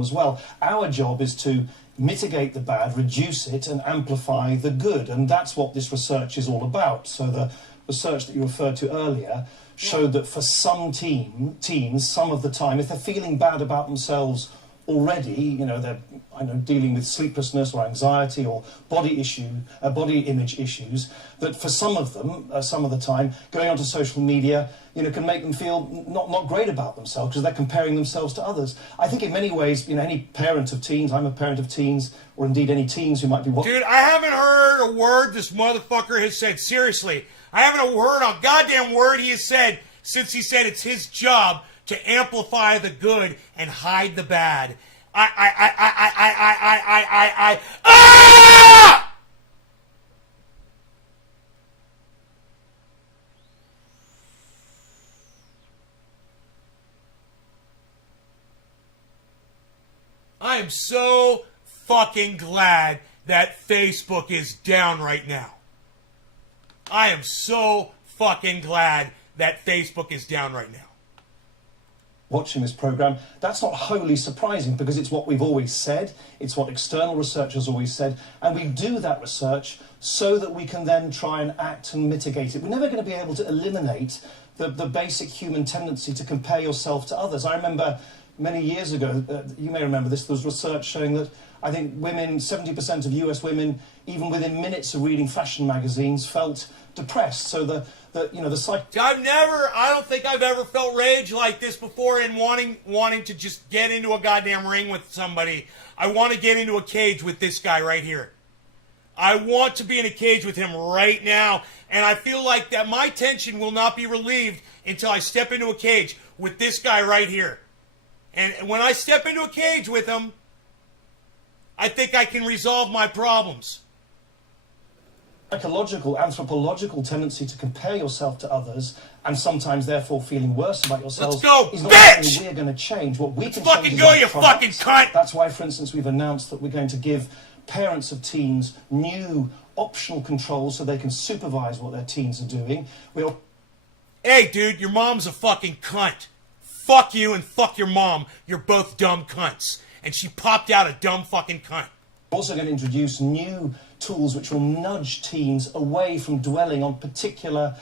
as well. Our job is to mitigate the bad, reduce it, and amplify the good. And that's what this research is all about. So the research that you referred to earlier showed that for some teens, some of the time, if they're feeling bad about themselves already, you know, they're dealing with sleeplessness or anxiety or body image issues, that for some of them, some of the time, going onto social media, you know, can make them feel not great about themselves because they're comparing themselves to others. I think in many ways, you know, any parent of teens, I'm a parent of teens, or indeed any teens who might be watching. Dude, I haven't heard a word this motherfucker has said. Seriously, I haven't heard a goddamn word he has said since he said it's his job to amplify the good and hide the bad. Ah! I am so fucking glad that Facebook is down right now. I am so fucking glad that Facebook is down right now. Watching this program, that's not wholly surprising because it's what we've always said, it's what external researchers always said, and we do that research so that we can then try and act and mitigate it. We're never going to be able to eliminate the basic human tendency to compare yourself to others. I remember many years ago, you may remember this, there was research showing that I think women, 70% of US women, even within minutes of reading fashion magazines, felt depressed. So the I don't think I've ever felt rage like this before in wanting to just get into a goddamn ring with somebody. I want to get into a cage with this guy right here. I want to be in a cage with him right now, and I feel like that my tension will not be relieved until I step into a cage with this guy right here. And when I step into a cage with him, I think I can resolve my problems. Psychological, anthropological tendency to compare yourself to others and sometimes therefore feeling worse about yourselves is not something we're going to change. What we can fucking change go, is you fucking cunt! That's why, for instance, we've announced that we're going to give parents of teens new optional controls so they can supervise what their teens are doing. Hey, dude, your mom's a fucking cunt. Fuck you and fuck your mom. You're both dumb cunts. And she popped out a dumb fucking cunt. We're also going to introduce new tools which will nudge teens away from dwelling on particular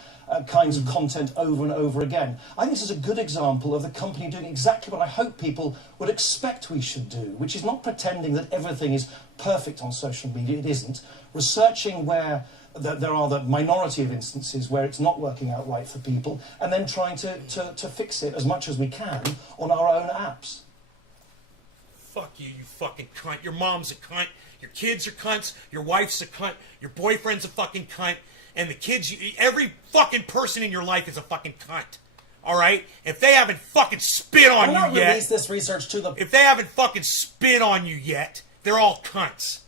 kinds of content over and over again. I think this is a good example of the company doing exactly what I hope people would expect we should do, which is not pretending that everything is perfect on social media. It isn't. Researching where there are the minority of instances where it's not working out right for people, and then trying to fix it as much as we can on our own apps. Fuck you, you fucking cunt. Your mom's a cunt. Your kids are cunts. Your wife's a cunt. Your boyfriend's a fucking cunt. And the kids, every fucking person in your life is a fucking cunt. All right? If they haven't fucking spit on you yet. Release this research to the. If they haven't fucking spit on you yet, they're all cunts.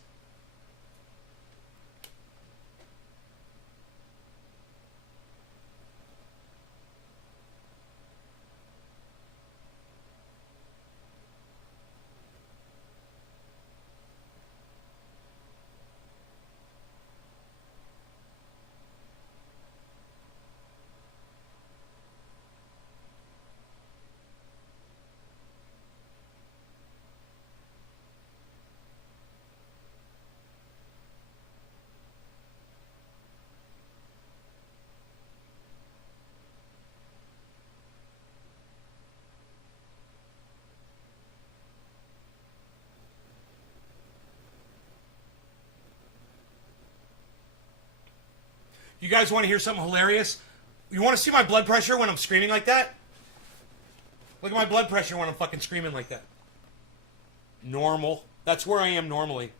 You guys want to hear something hilarious? You want to see my blood pressure when I'm screaming like that? Look at my blood pressure when I'm fucking screaming like that. Normal. That's where I am normally.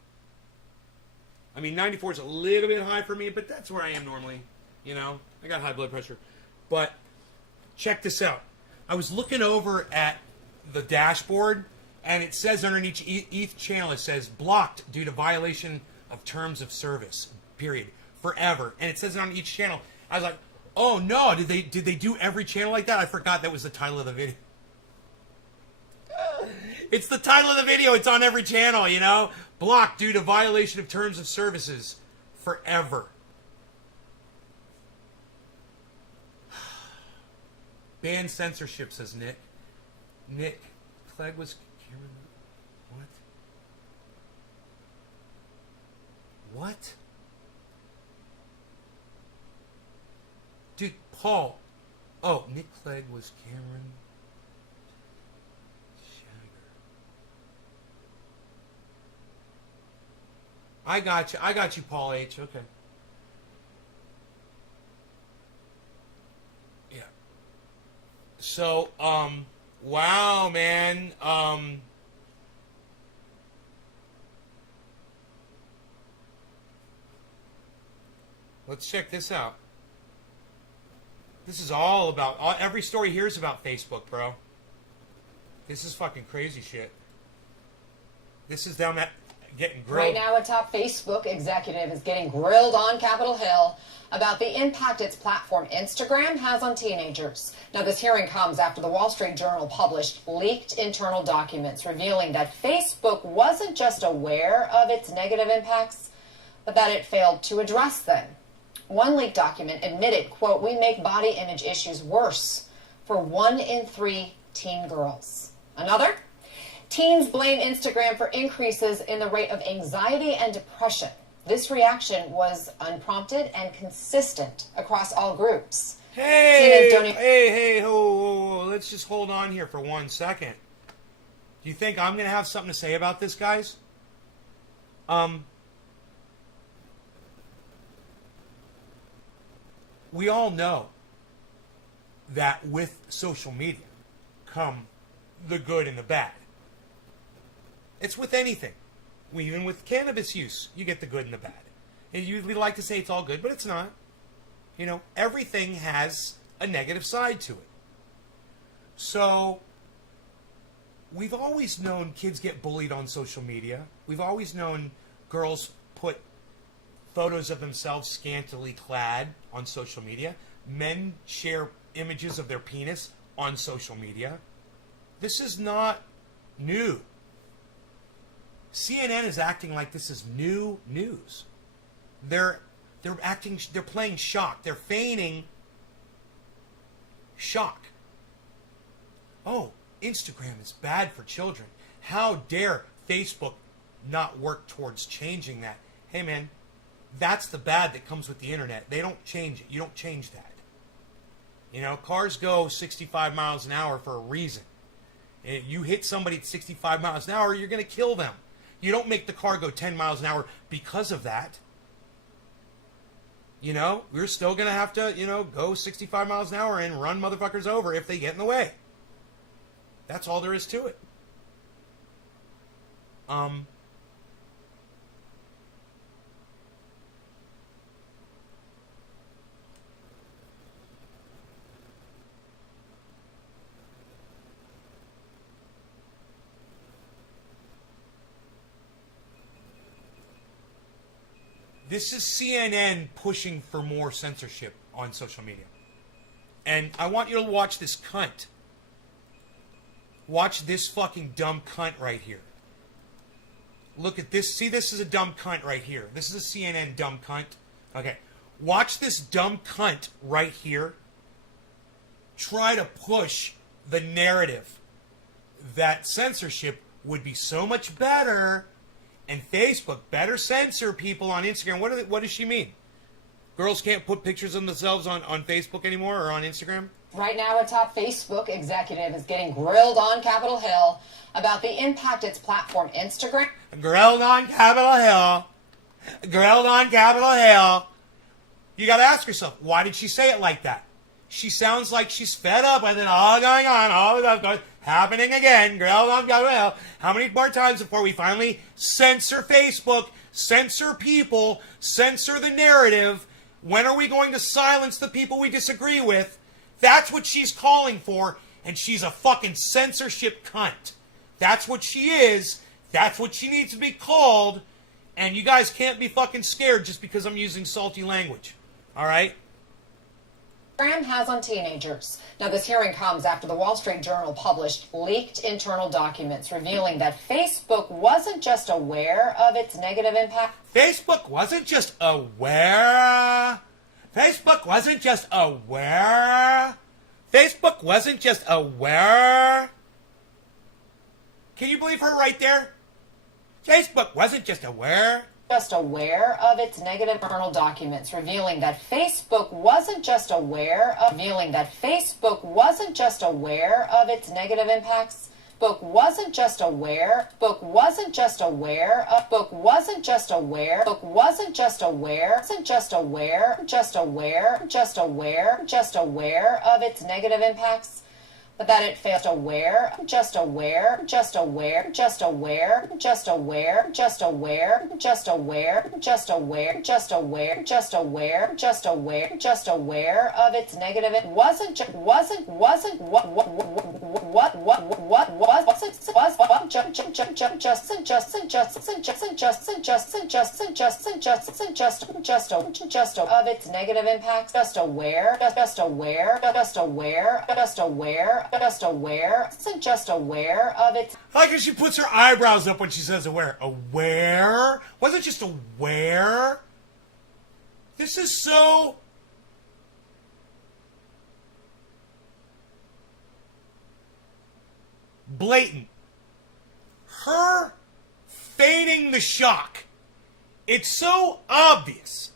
I mean, 94 is a little bit high for me, but that's where I am normally. You know, I got high blood pressure. But check this out. I was looking over at the dashboard, and it says underneath each channel, it says blocked due to violation of terms of service, period. Forever. And it says it on each channel. I was like, oh no, did they do every channel like that? I forgot that was the title of the video. It's the title of the video. It's on every channel, you know? Blocked due to violation of terms of services. Forever. Ban censorship, says Nick. Nick Clegg was Cameron. What? Dude, Paul. Oh, Nick Clegg was Cameron Shagger. I got you. I got you, Paul H. Okay. Yeah. So, wow, man. Let's check this out. This is all about, every story here is about Facebook, bro. This is fucking crazy shit. This is down that, getting grilled. Right now, a top Facebook executive is getting grilled on Capitol Hill about the impact its platform Instagram has on teenagers. Now, this hearing comes after the Wall Street Journal published leaked internal documents revealing that Facebook wasn't just aware of its negative impacts, but that it failed to address them. One leaked document admitted, quote, "We make body image issues worse for 1 in 3 teen girls." Another? Teens blame Instagram for increases in the rate of anxiety and depression. This reaction was unprompted and consistent across all groups. Hey, ho, let's just hold on here for 1 second. Do you think I'm going to have something to say about this, guys? We all know that with social media come the good and the bad. It's with anything. Even with cannabis use, you get the good and the bad. And we like to say it's all good, but it's not. You know, everything has a negative side to it. So, we've always known kids get bullied on social media. We've always known girls put photos of themselves scantily clad on social media. Men share images of their penis on social media. This is not new. CNN is acting like this is new news. They're playing shock. They're feigning shock. Oh, Instagram is bad for children. How dare Facebook not work towards changing that? Hey man, that's the bad that comes with the internet. They don't change it. You don't change that. You know, cars go 65 miles an hour for a reason. If you hit somebody at 65 miles an hour, you're going to kill them. You don't make the car go 10 miles an hour because of that. You know, we're still going to have to, go 65 miles an hour and run motherfuckers over if they get in the way. That's all there is to it. This is CNN pushing for more censorship on social media. And I want you to watch this cunt. Watch this fucking dumb cunt right here. Look at this. See, this is a dumb cunt right here. This is a CNN dumb cunt. Okay. Watch this dumb cunt right here try to push the narrative that censorship would be so much better and Facebook better censor people on Instagram. What does she mean? Girls can't put pictures of themselves on Facebook anymore or on Instagram? Right now, a top Facebook executive is getting grilled on Capitol Hill about the impact its platform Instagram. Grilled on Capitol Hill. Grilled on Capitol Hill. You got to ask yourself, why did she say it like that? She sounds like she's fed up with it all going on, all that happening again. Grilled on Capitol Hill. How many more times before we finally censor Facebook, censor people, censor the narrative? When are we going to silence the people we disagree with? That's what she's calling for, and she's a fucking censorship cunt. That's what she is. That's what she needs to be called, and you guys can't be fucking scared just because I'm using salty language. All right? Instagram has on teenagers. Now, this hearing comes after the Wall Street Journal published leaked internal documents revealing that Facebook wasn't just aware of its negative impact. Facebook wasn't just aware. Facebook wasn't just aware. Facebook wasn't just aware. Can you believe her right there? Facebook wasn't just aware. Just aware of its negative internal documents revealing that Facebook wasn't just aware of its negative impacts, Facebook wasn't just aware, Facebook wasn't just aware of, Facebook wasn't just aware, Facebook wasn't just aware, wasn't just aware, just aware, just aware, just aware of its negative impacts, but that it failed aware, just aware, just aware, just aware, just aware, just aware, just aware, just aware, just aware, just aware, just aware, just aware of its negative. It wasn't wasn't what just of its negative impacts. Just aware, just aware, just aware, just aware. Just aware, just aware of its. I like how she puts her eyebrows up when she says aware. Aware? Wasn't just aware? This is so... blatant. Her feigning the shock. It's so obvious.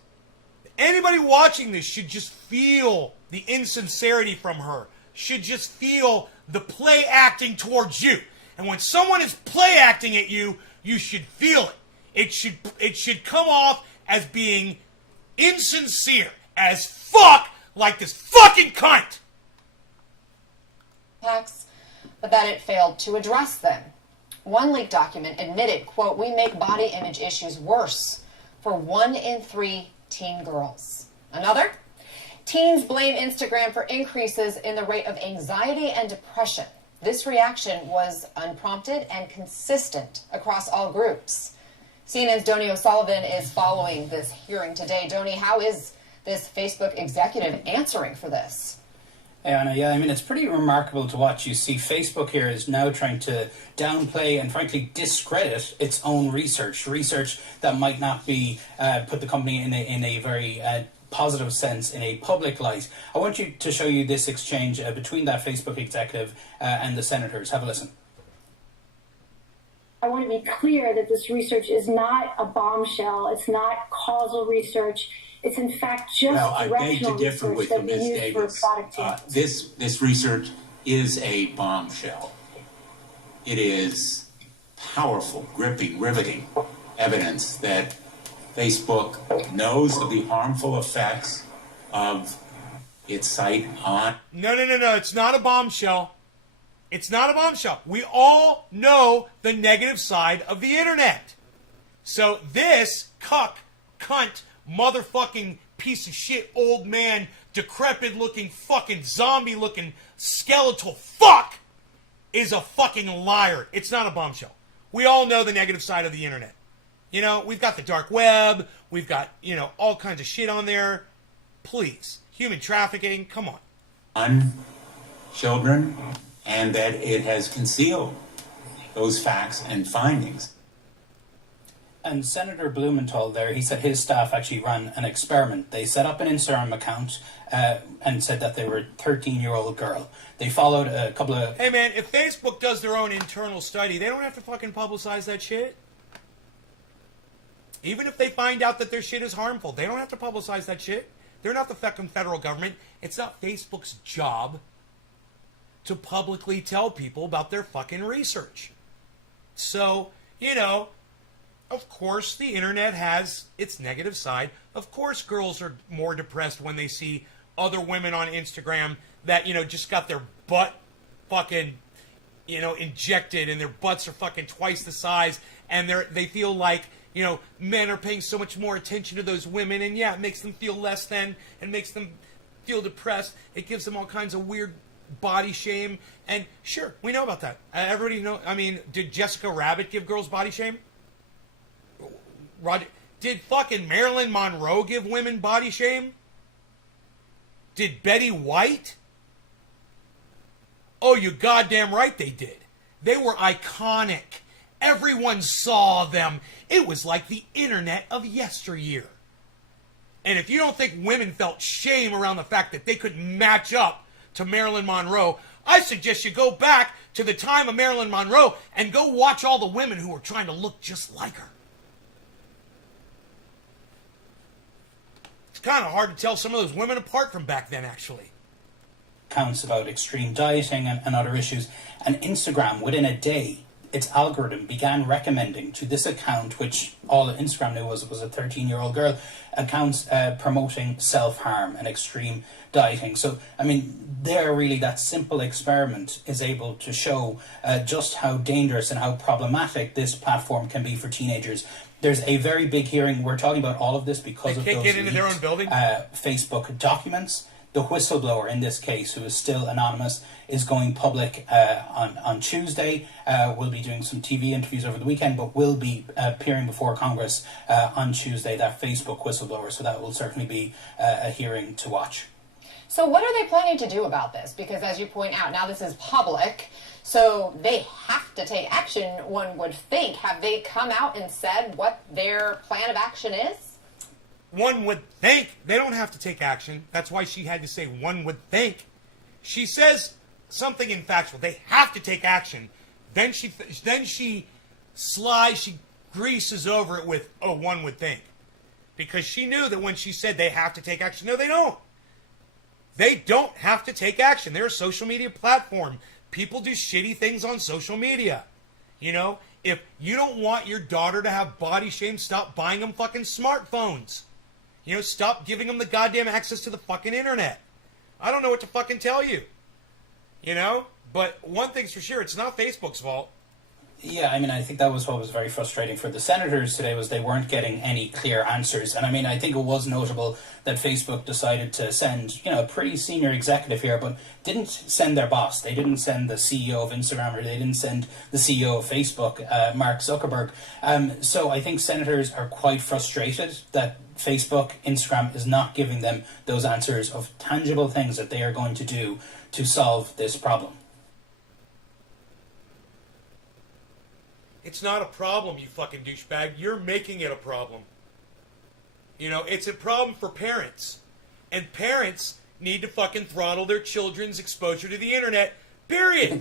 Anybody watching this should just feel the insincerity from her. Should just feel the play acting towards you. And when someone is play acting at you, you should feel it. It should come off as being insincere as fuck, like this fucking cunt. But that it failed to address them. One leaked document admitted, quote, "We make body image issues worse for 1 in 3 teen girls." Another? Teens blame Instagram for increases in the rate of anxiety and depression. This reaction was unprompted and consistent across all groups. CNN's Donnie O'Sullivan is following this hearing today. Donnie, how is this Facebook executive answering for this? Anna, yeah, I mean, it's pretty remarkable to watch. You see, Facebook here is now trying to downplay and frankly discredit its own research that might not be put the company in a very positive sense in a public light. I want you to show you this exchange between that Facebook executive and the senators. Have a listen. I want to be clear that this research is not a bombshell. It's not causal research. It's in fact just I beg to differ research with that you, we Ms. use Davis. for product samples. This research is a bombshell. It is powerful, gripping, riveting evidence that Facebook knows of the harmful effects of its site on... No. It's not a bombshell. It's not a bombshell. We all know the negative side of the internet. So this cunt, motherfucking piece of shit, old man, decrepit looking, fucking zombie looking, skeletal fuck is a fucking liar. It's not a bombshell. We all know the negative side of the internet. You know, we've got the dark web. We've got, all kinds of shit on there. Please. Human trafficking. Come on. On children, and that it has concealed those facts and findings. And Senator Blumenthal there, he said his staff actually ran an experiment. They set up an Instagram account and said that they were a 13-year-old girl. They followed a couple of... Hey, man, if Facebook does their own internal study, they don't have to fucking publicize that shit. Even if they find out that their shit is harmful, they don't have to publicize that shit. They're not the fucking federal government. It's not Facebook's job to publicly tell people about their fucking research. So, of course the internet has its negative side. Of course girls are more depressed when they see other women on Instagram that, just got their butt fucking, injected and their butts are fucking twice the size and they feel like, men are paying so much more attention to those women, and yeah, it makes them feel less than, and makes them feel depressed. It gives them all kinds of weird body shame, and sure, we know about that. Everybody know. I mean, did Jessica Rabbit give girls body shame? Did fucking Marilyn Monroe give women body shame? Did Betty White? Oh, you goddamn right they did. They were iconic. Everyone saw them. It was like the internet of yesteryear. And if you don't think women felt shame around the fact that they couldn't match up to Marilyn Monroe, I suggest you go back to the time of Marilyn Monroe and go watch all the women who were trying to look just like her. It's kind of hard to tell some of those women apart from back then, actually. accounts about extreme dieting and other issues. And Instagram, within a day, its algorithm began recommending to this account, which all that Instagram knew was a 13-year-old girl, accounts promoting self-harm and extreme dieting. So, I mean, that simple experiment is able to show just how dangerous and how problematic this platform can be for teenagers. There's a very big hearing. We're talking about all of this because of those can't get into their own building? Facebook documents. The whistleblower in this case, who is still anonymous, is going public on Tuesday. Will be doing some TV interviews over the weekend, but will be appearing before Congress on Tuesday, that Facebook whistleblower. So that will certainly be a hearing to watch. So what are they planning to do about this? Because as you point out, now this is public, so they have to take action, one would think. Have they come out and said what their plan of action is? One would think. They don't have to take action. That's why she had to say one would think. She says something infactual. They have to take action. Then she greases over it with, oh, one would think. Because she knew that when she said they have to take action, no, they don't. They don't have to take action. They're a social media platform. People do shitty things on social media. You know, if you don't want your daughter to have body shame, stop buying them fucking smartphones. You know, stop giving them the goddamn access to the fucking internet. I don't know what to fucking tell you. You know? But one thing's for sure, it's not Facebook's fault. Yeah, I mean, I think that was what was very frustrating for the senators today, was they weren't getting any clear answers. And I mean, I think it was notable that Facebook decided to send, a pretty senior executive here, but didn't send their boss. They didn't send the CEO of Instagram, or they didn't send the CEO of Facebook, Mark Zuckerberg. So I think senators are quite frustrated that Facebook, Instagram is not giving them those answers of tangible things that they are going to do to solve this problem. It's not a problem, you fucking douchebag. You're making it a problem. You know, it's a problem for parents. And parents need to fucking throttle their children's exposure to the internet, period.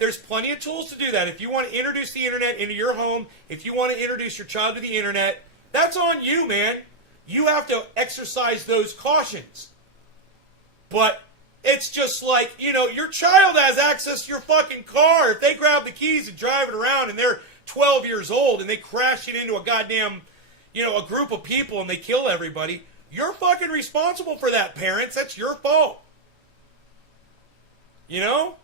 There's plenty of tools to do that. If you want to introduce the internet into your home, if you want to introduce your child to the internet, that's on you, man. You have to exercise those cautions. But it's just like, your child has access to your fucking car. If they grab the keys and drive it around and they're 12 years old and they crash it into a goddamn, a group of people and they kill everybody, you're fucking responsible for that, parents. That's your fault. You know?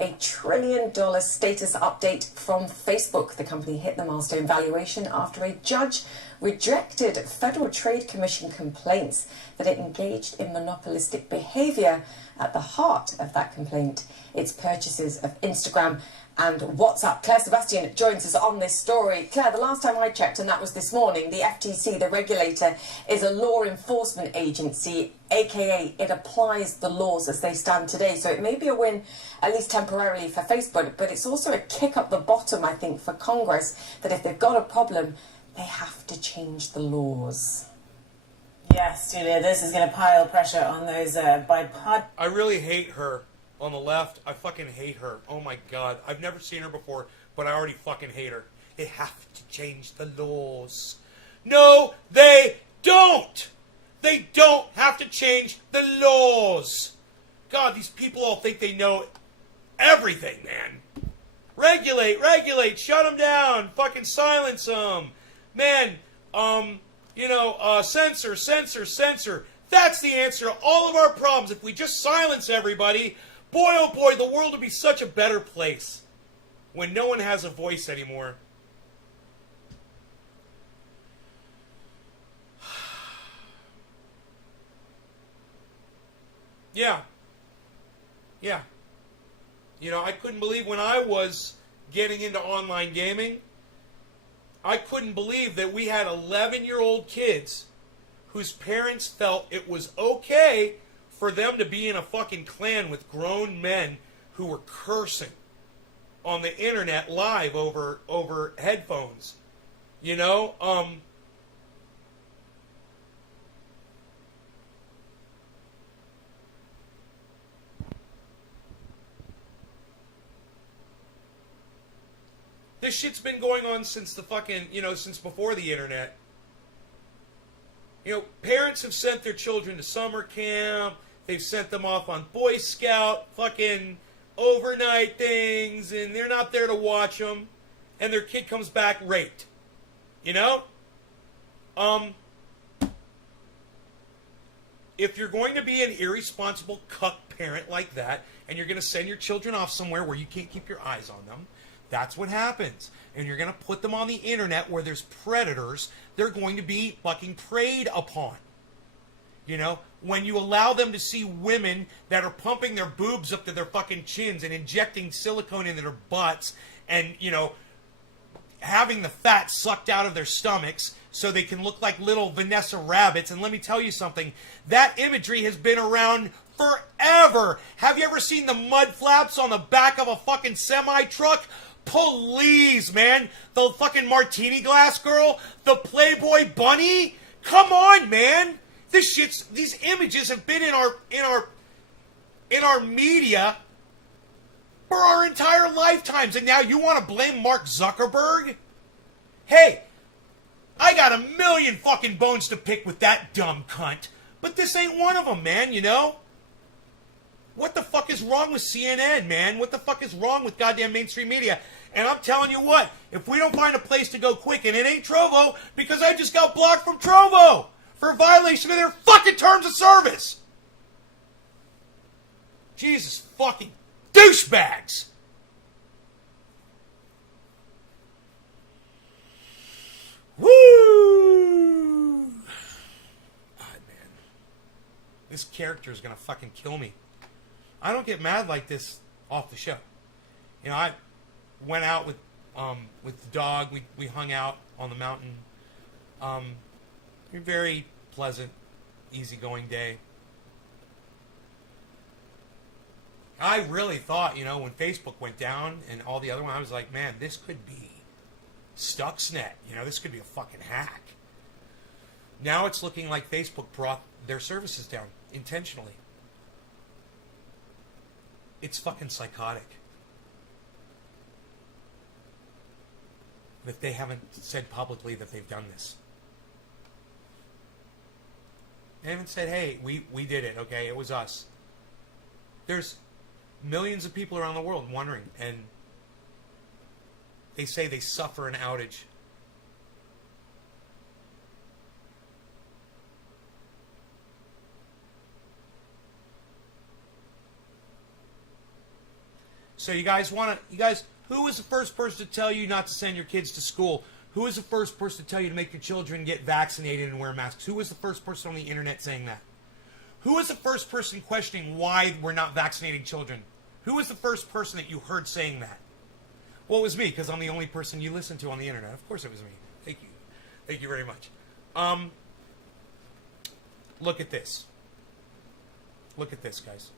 $1 trillion status update from Facebook. The company hit the milestone valuation after a judge rejected Federal Trade Commission complaints that it engaged in monopolistic behavior. At the heart of that complaint, its purchases of Instagram and WhatsApp. Claire Sebastian joins us on this story. Claire, the last time I checked, and that was this morning, the FTC, the regulator, is a law enforcement agency, aka it applies the laws as they stand today. So it may be a win, at least temporarily, for Facebook, but it's also a kick up the bottom, I think, for Congress, that if they've got a problem, they have to change the laws. Yes, Julia, this is going to pile pressure on those I really hate her on the left. I fucking hate her. Oh my God. I've never seen her before, but I already fucking hate her. They have to change the laws. No, they don't. They don't have to change the laws. God, these people all think they know everything, man. Regulate, shut them down, fucking silence them. Man, censor. That's the answer to all of our problems. If we just silence everybody, boy, oh boy, the world would be such a better place when no one has a voice anymore. Yeah. I couldn't believe when I was getting into online gaming, I couldn't believe that we had 11-year-old kids whose parents felt it was okay for them to be in a fucking clan with grown men who were cursing on the internet live over headphones. This shit's been going on since the fucking, since before the internet. Parents have sent their children to summer camp. They've sent them off on Boy Scout fucking overnight things, and they're not there to watch them, and their kid comes back raped. You know? If you're going to be an irresponsible cuck parent like that, and you're going to send your children off somewhere where you can't keep your eyes on them, that's what happens. And you're going to put them on the internet where there's predators, they're going to be fucking preyed upon. You know, when you allow them to see women that are pumping their boobs up to their fucking chins and injecting silicone into their butts and, you know, having the fat sucked out of their stomachs so they can look like little Vanessa rabbits. And let me tell you something, that imagery has been around forever. Have you ever seen the mud flaps on the back of a fucking semi-truck? Please, man. The fucking martini glass girl? The Playboy bunny? Come on, man. These images have been in our media for our entire lifetimes, and now you want to blame Mark Zuckerberg? Hey, I got a million fucking bones to pick with that dumb cunt, but this ain't one of them, man, you know? What the fuck is wrong with CNN, man? What the fuck is wrong with goddamn mainstream media? And I'm telling you what, if we don't find a place to go quick, and it ain't Trovo, because I just got blocked from Trovo for violation of their fucking terms of service. Jesus fucking douchebags. Woo! God, man. This character is gonna fucking kill me. I don't get mad like this off the show. You know, I went out with the dog. We hung out on the mountain. A very pleasant, easygoing day. I really thought, you know, when Facebook went down and all the other ones, I was like, man, this could be Stuxnet. You know, this could be a fucking hack. Now it's looking like Facebook brought their services down intentionally. It's fucking psychotic. That they haven't said publicly that they've done this. They haven't said, hey, we did it, okay, it was us. There's millions of people around the world wondering, and they say they suffer an outage. So you guys, who was the first person to tell you not to send your kids to school? Who was the first person to tell you to make your children get vaccinated and wear masks? Who was the first person on the internet saying that? Who was the first person questioning why we're not vaccinating children? Who was the first person that you heard saying that? Well, it was me, because I'm the only person you listen to on the internet. Of course it was me. Thank you. Thank you very much. Look at this. Look at this, guys.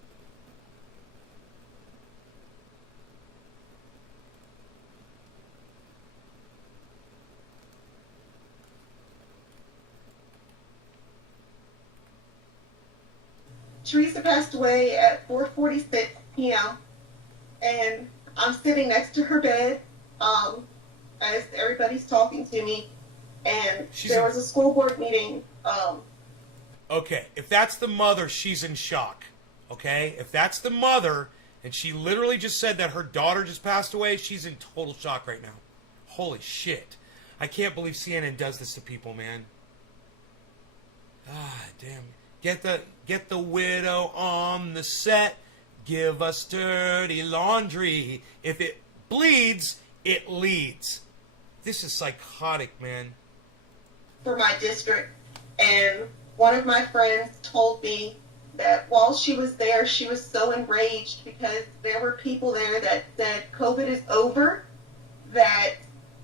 Teresa passed away at 4:46 p.m. and I'm sitting next to her bed as everybody's talking to me, and there was a school board meeting. Okay, if that's the mother, she's in shock. Okay, if that's the mother, and she literally just said that her daughter just passed away, she's in total shock right now. Holy shit. I can't believe CNN does this to people, man. Ah, damn. Get the widow on the set. Give us dirty laundry. If it bleeds, it leads. This is psychotic, man. For my district, and one of my friends told me that while she was there, she was so enraged because there were people there that said COVID is over, that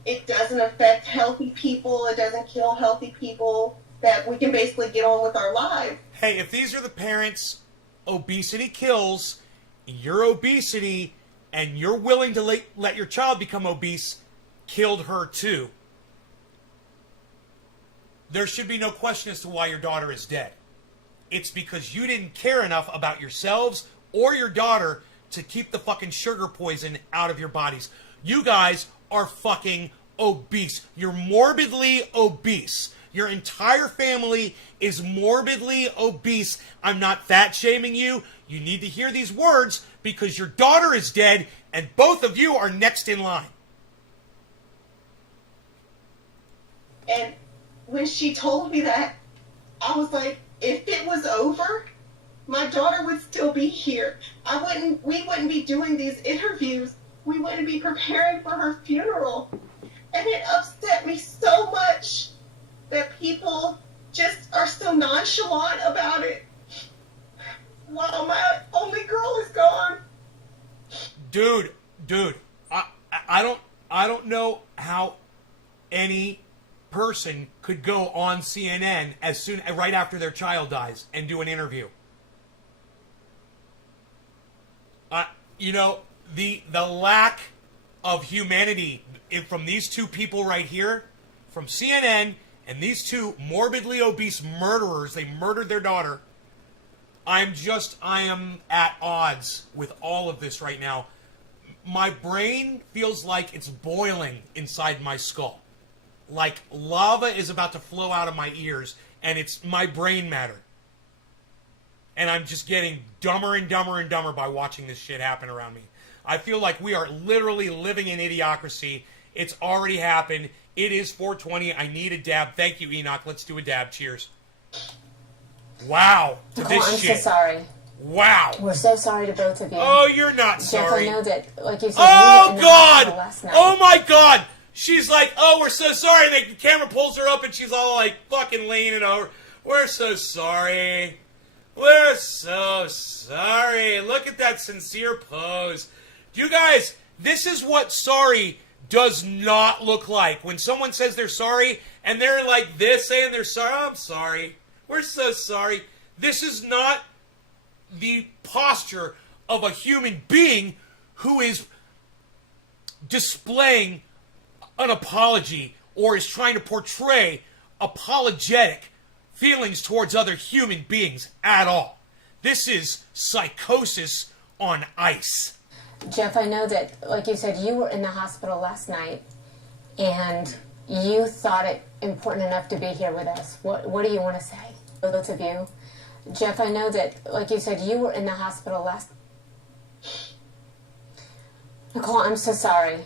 it doesn't affect healthy people, it doesn't kill healthy people, that we can basically get on with our lives. Hey, if these are the parents, obesity kills, your obesity, and you're willing to let your child become obese, killed her too. There should be no question as to why your daughter is dead. It's because you didn't care enough about yourselves or your daughter to keep the fucking sugar poison out of your bodies. You guys are fucking obese. You're morbidly obese. Your entire family is morbidly obese. I'm not fat shaming you. You need to hear these words because your daughter is dead and both of you are next in line. And when she told me that, I was like, if it was over, my daughter would still be here. We wouldn't be doing these interviews. We wouldn't be preparing for her funeral. And it upset me so much that people just are so nonchalant about it. Wow, my only girl is gone. Dude, I don't know how any person could go on CNN right after their child dies and do an interview. The lack of humanity from these two people right here, from CNN, and these two morbidly obese murderers, they murdered their daughter. I am at odds with all of this right now. My brain feels like it's boiling inside my skull. Like lava is about to flow out of my ears, and it's my brain matter. And I'm just getting dumber and dumber and dumber by watching this shit happen around me. I feel like we are literally living in idiocracy. It's already happened. It is 4:20. I need a dab. Thank you, Enoch. Let's do a dab. Cheers. Wow. To Nicole, this I'm shit. so sorry. Wow. We're so sorry to both of you. Oh, you're not Jeff, sorry. I know that, like you said, Oh, you were in the God. hospital last night. Oh, my God. She's like, oh, we're so sorry. And the camera pulls her up, and she's all like fucking leaning over. We're so sorry. We're so sorry. Look at that sincere pose. You guys, this is what sorry does not look like. When someone says they're sorry, and they're like this, saying they're sorry. Oh, I'm sorry. We're so sorry. This is not the posture of a human being who is displaying an apology or is trying to portray apologetic feelings towards other human beings at all. This is psychosis on ice. Jeff, I know that, like you said, you were in the hospital last night, and you thought it important enough to be here with us. What do you want to say, both of you? Jeff, I know that, like you said, you were in the hospital last... Nicole, I'm so sorry.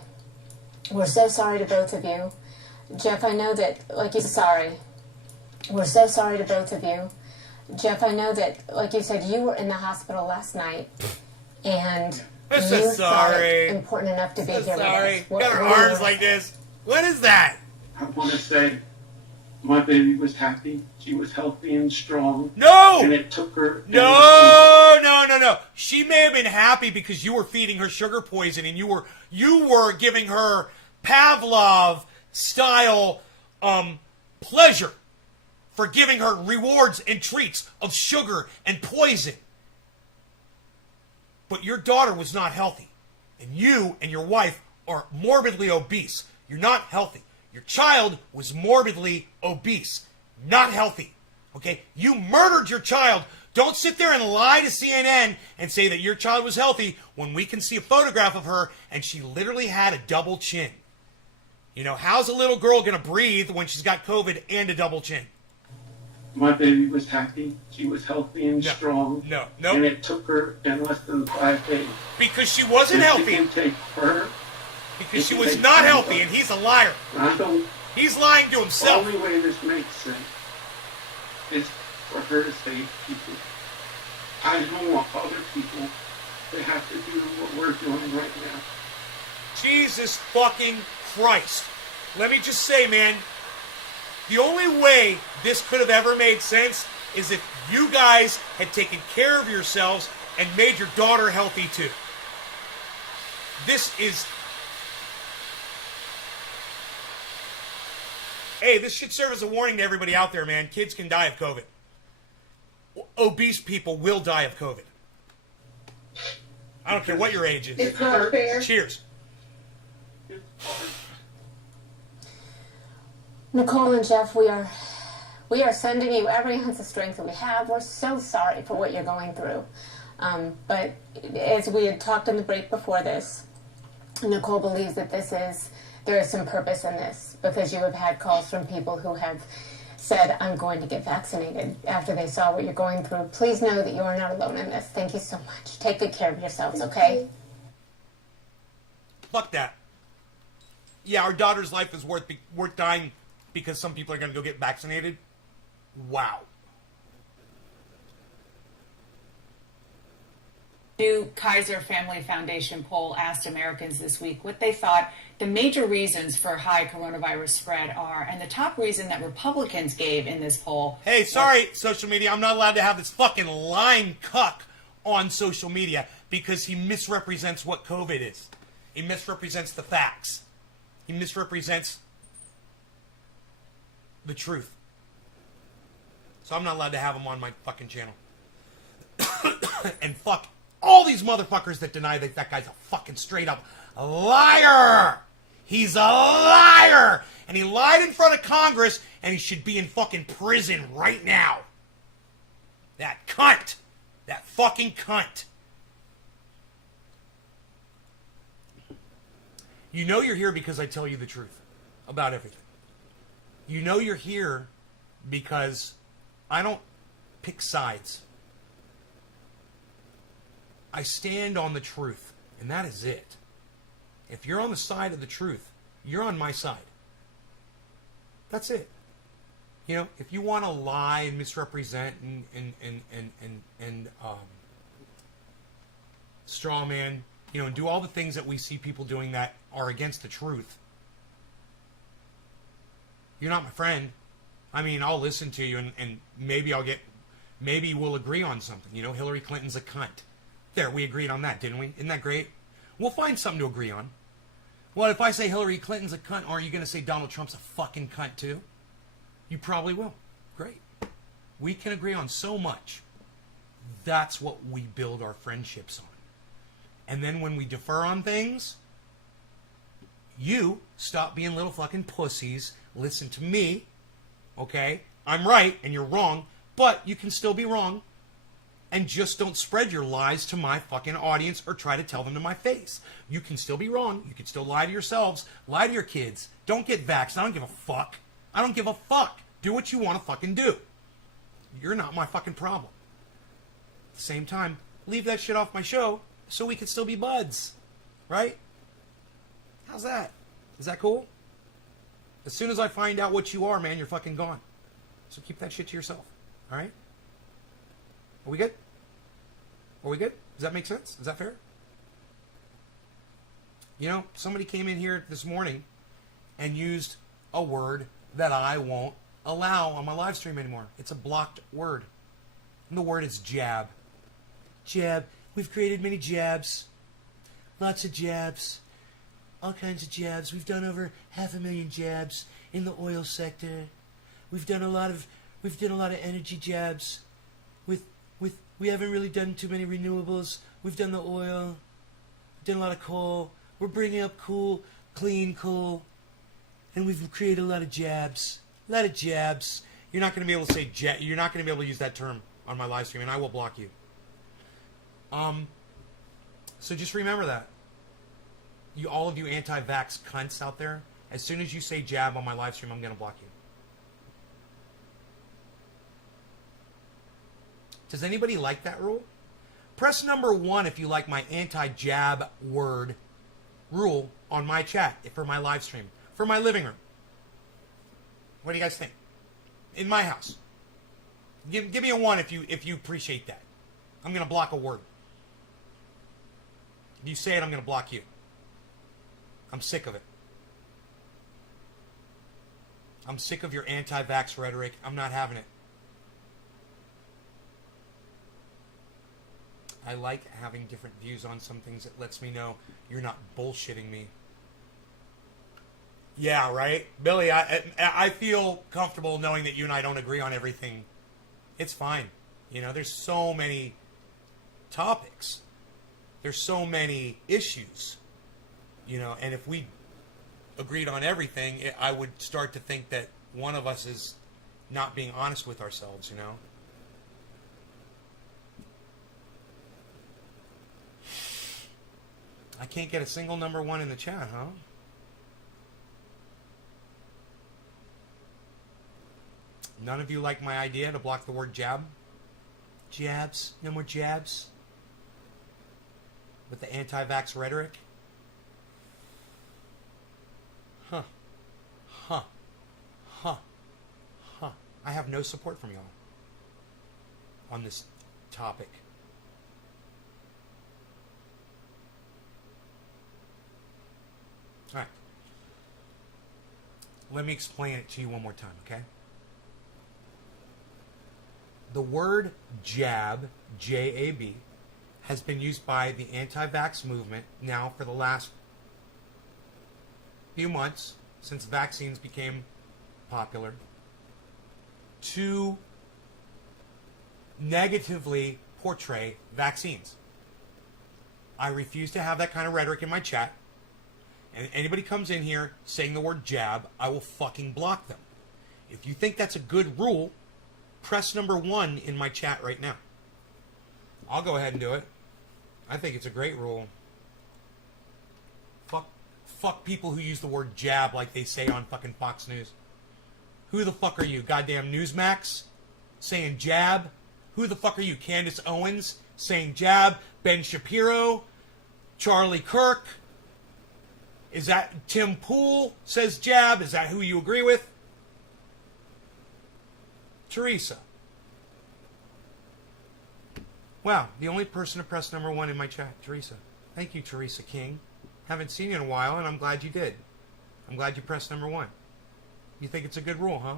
We're so sorry to both of you. Jeff, I know that, like you said, sorry. We're so sorry to both of you. Jeff, I know that, like you said, you were in the hospital last night, and I'm so you thought sorry. it important enough to be So here sorry. with us. Got her what do you arms want- like this. What is that? I want to say my baby was happy. She was healthy and strong. No! And it took her... No. She may have been happy because you were feeding her sugar poison and you were giving her Pavlov style pleasure for giving her rewards and treats of sugar and poison. But your daughter was not healthy. And you and your wife are morbidly obese. You're not healthy. Your child was morbidly obese. Not healthy. Okay? You murdered your child. Don't sit there and lie to CNN and say that your child was healthy when we can see a photograph of her and she literally had a double chin. You know, how's a little girl going to breathe when she's got COVID and a double chin? My baby was happy. She was healthy and strong. No. And it took her in less than 5 days. Because she wasn't If healthy. It can take her. Because she was not healthy, and he's a liar. He's lying to himself. The only way this makes sense is for her to save people. I don't want other people to have to do what we're doing right now. Jesus fucking Christ. Let me just say, man, the only way this could have ever made sense is if you guys had taken care of yourselves and made your daughter healthy too. This is... Hey, this should serve as a warning to everybody out there, man. Kids can die of COVID. Obese people will die of COVID. I don't care what your age is. It's not fair. Cheers. Nicole and Jeff, we are sending you every ounce of strength that we have. We're so sorry for what you're going through. But as we had talked in the break before this, Nicole believes that there is some purpose in this because you have had calls from people who have said, I'm going to get vaccinated after they saw what you're going through. Please know that you are not alone in this. Thank you so much. Take good care of yourselves, okay? Fuck that. Yeah, our daughter's life is worth dying because some people are going to go get vaccinated. Wow. New Kaiser Family Foundation poll asked Americans this week what they thought the major reasons for high coronavirus spread are. And the top reason that Republicans gave in this poll... Hey, sorry, social media. I'm not allowed to have this fucking lying cuck on social media because he misrepresents what COVID is. He misrepresents the facts. He misrepresents the truth. So I'm not allowed to have him on my fucking channel. And fuck all these motherfuckers that deny that that guy's a fucking straight up liar. He's a liar. And he lied in front of Congress and he should be in fucking prison right now. That cunt. That fucking cunt. You know you're here because I tell you the truth about everything. You know you're here because I don't pick sides. I stand on the truth, and that is it. If you're on the side of the truth, you're on my side. That's it. You know, if you want to lie and misrepresent and straw man, you know, and do all the things that we see people doing that are against the truth, you're not my friend. I mean, I'll listen to you and maybe we'll agree on something. You know, Hillary Clinton's a cunt. There, we agreed on that, didn't we? Isn't that great? We'll find something to agree on. Well, if I say Hillary Clinton's a cunt, are you going to say Donald Trump's a fucking cunt too? You probably will. Great. We can agree on so much. That's what we build our friendships on. And then when we defer on things, you stop being little fucking pussies. Listen to me, okay? I'm right and you're wrong, but you can still be wrong. And just don't spread your lies to my fucking audience or try to tell them to my face. You can still be wrong. You can still lie to yourselves. Lie to your kids. Don't get vaxxed. I don't give a fuck. I don't give a fuck. Do what you want to fucking do. You're not my fucking problem. At the same time, leave that shit off my show so we can still be buds. Right? How's that? Is that cool? As soon as I find out what you are, man, you're fucking gone. So keep that shit to yourself. All right? Are we good? Are we good? Does that make sense? Is that fair? You know, somebody came in here this morning and used a word that I won't allow on my live stream anymore. It's a blocked word. And the word is jab. Jab. We've created many jabs. Lots of jabs. All kinds of jabs. We've done over 500,000 jabs in the oil sector. We've done a lot of energy jabs. We haven't really done too many renewables. We've done the oil. We've done a lot of coal. We're bringing up clean coal. And we've created a lot of jabs. A lot of jabs. You're not going to be able to say jab. You're not going to be able to use that term on my live stream, and I will block you. So just remember that. All of you anti-vax cunts out there, as soon as you say jab on my live stream, I'm going to block you. Does anybody like that rule? Press number 1 if you like my anti-jab word rule on my chat for my live stream, for my living room. What do you guys think? In my house. Give me a 1 if you appreciate that. I'm going to block a word. If you say it, I'm going to block you. I'm sick of it. I'm sick of your anti-vax rhetoric. I'm not having it. I like having different views on some things. That lets me know you're not bullshitting me. Yeah, right? Billy, I feel comfortable knowing that you and I don't agree on everything. It's fine. You know, there's so many topics. There's so many issues. You know, and if we agreed on everything, I would start to think that one of us is not being honest with ourselves, you know? I can't get a single number 1 in the chat, huh? None of you like my idea to block the word jab? Jabs? No more jabs? With the anti-vax rhetoric? Huh. I have no support from y'all on this topic. All right. Let me explain it to you one more time, okay? The word jab, J-A-B, has been used by the anti-vax movement now for the last few months, since vaccines became popular, to negatively portray vaccines. I refuse to have that kind of rhetoric in my chat. And if anybody comes in here saying the word jab, I will fucking block them. If you think that's a good rule, press number 1 in my chat right now. I'll go ahead and do it. I think it's a great rule. Fuck people who use the word jab like they say on fucking Fox News. Who the fuck are you? Goddamn Newsmax? Saying jab? Who the fuck are you? Candace Owens? Saying jab? Ben Shapiro? Charlie Kirk? Is that Tim Pool says jab? Is that who you agree with? Teresa. Wow, the only person to press number 1 in my chat, Teresa. Thank you, Teresa King. Haven't seen you in a while, and I'm glad you did. I'm glad you pressed number 1. You think it's a good rule, huh?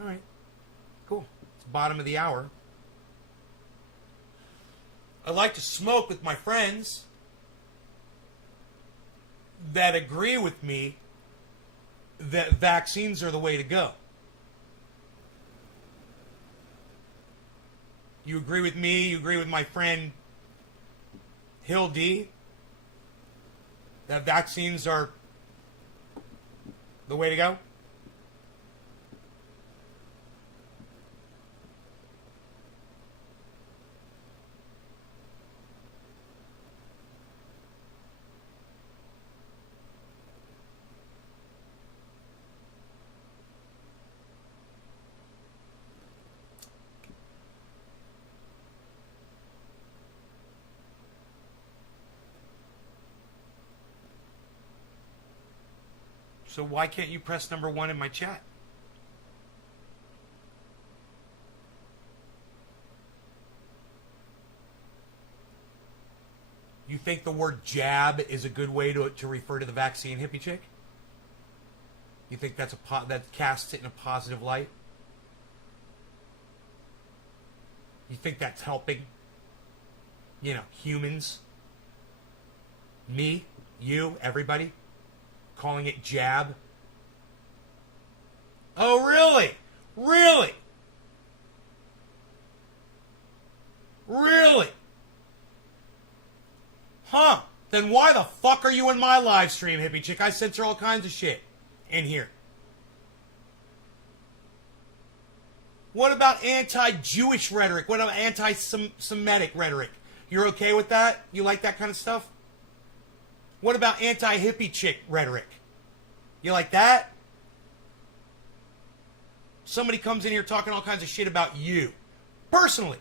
All right. Cool. It's the bottom of the hour. I like to smoke with my friends that agree with me that vaccines are the way to go. You agree with me? You agree with my friend Hill D? That vaccines are the way to go? So why can't you press number 1 in my chat? You think the word jab is a good way to refer to the vaccine, hippie chick? You think that's that casts it in a positive light? You think that's helping? You know, humans? Me? You? Everybody? Calling it jab? Oh, really? Really? Really? Huh. Then why the fuck are you in my live stream, hippie chick? I censor all kinds of shit in here. What about anti-Jewish rhetoric? What about anti-Semitic rhetoric? You're okay with that? You like that kind of stuff? What about anti-hippie chick rhetoric? You like that? Somebody comes in here talking all kinds of shit about you. Personally.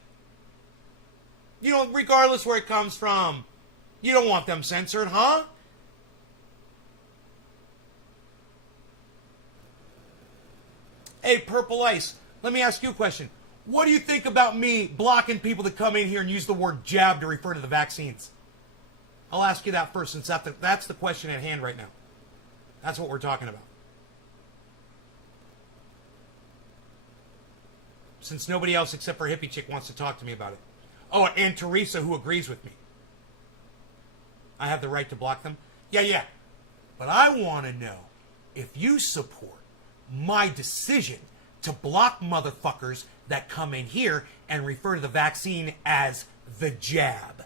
You know, regardless where it comes from. You don't want them censored, huh? Hey, Purple Ice, let me ask you a question. What do you think about me blocking people that come in here and use the word jab to refer to the vaccines? I'll ask you that first, since that's the question at hand right now. That's what we're talking about. Since nobody else except for Hippie Chick wants to talk to me about it. Oh, and Teresa, who agrees with me. I have the right to block them? Yeah. But I want to know if you support my decision to block motherfuckers that come in here and refer to the vaccine as the jab.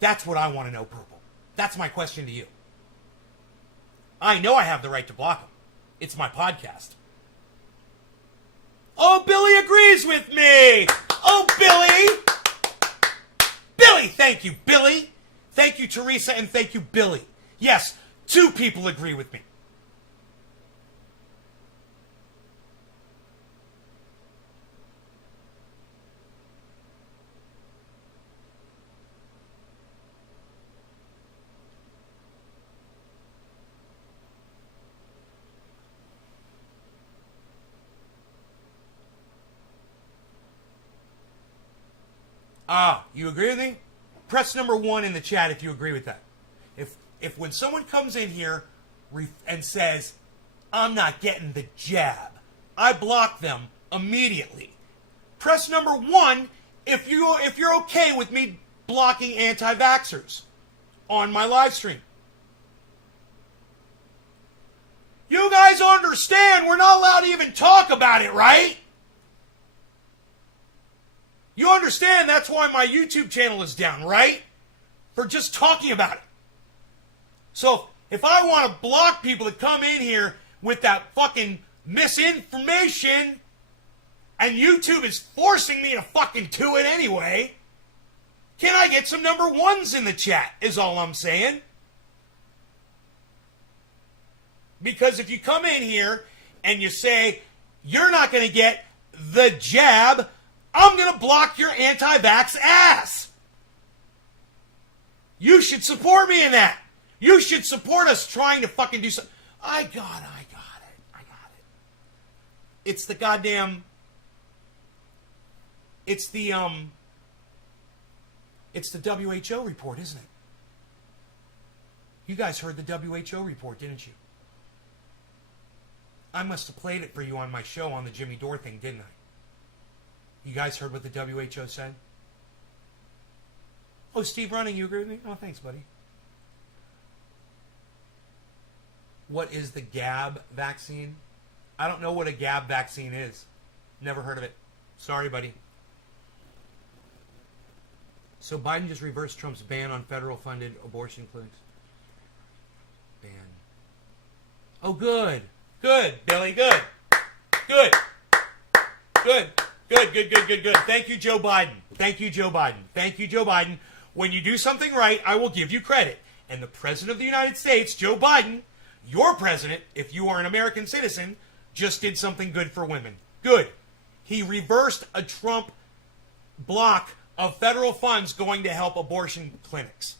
That's what I want to know, Purple. That's my question to you. I know I have the right to block them. It's my podcast. Oh, Billy agrees with me! Oh, Billy! Billy, thank you, Billy! Thank you, Teresa, and thank you, Billy. Yes, 2 people agree with me. Ah, you agree with me? Press number 1 in the chat if you agree with that. If when someone comes in here and says, I'm not getting the jab, I block them immediately. Press number 1 if you're okay with me blocking anti-vaxxers on my live stream. You guys understand we're not allowed to even talk about it, right? You understand that's why my YouTube channel is down, right? For just talking about it. So if I want to block people that come in here with that fucking misinformation, and YouTube is forcing me to fucking do it anyway, can I get some number 1s in the chat, is all I'm saying. Because if you come in here and you say, you're not going to get the jab, I'm going to block your anti-vax ass. You should support me in that. You should support us trying to fucking do something. I got it. It's the goddamn... It's the WHO report, isn't it? You guys heard the WHO report, didn't you? I must have played it for you on my show on the Jimmy Dore thing, didn't I? You guys heard what the WHO said? Oh, Steve Running, you agree with me? Oh, thanks, buddy. What is the Gab vaccine? I don't know what a Gab vaccine is. Never heard of it. Sorry, buddy. So Biden just reversed Trump's ban on federal-funded abortion clinics. Ban. Oh, good. Good, Billy, good. Good. Good. Good. Thank you, Joe Biden. Thank you, Joe Biden. When you do something right, I will give you credit. And the President of the United States, Joe Biden, your president, if you are an American citizen, just did something good for women. Good. He reversed a Trump block of federal funds going to help abortion clinics.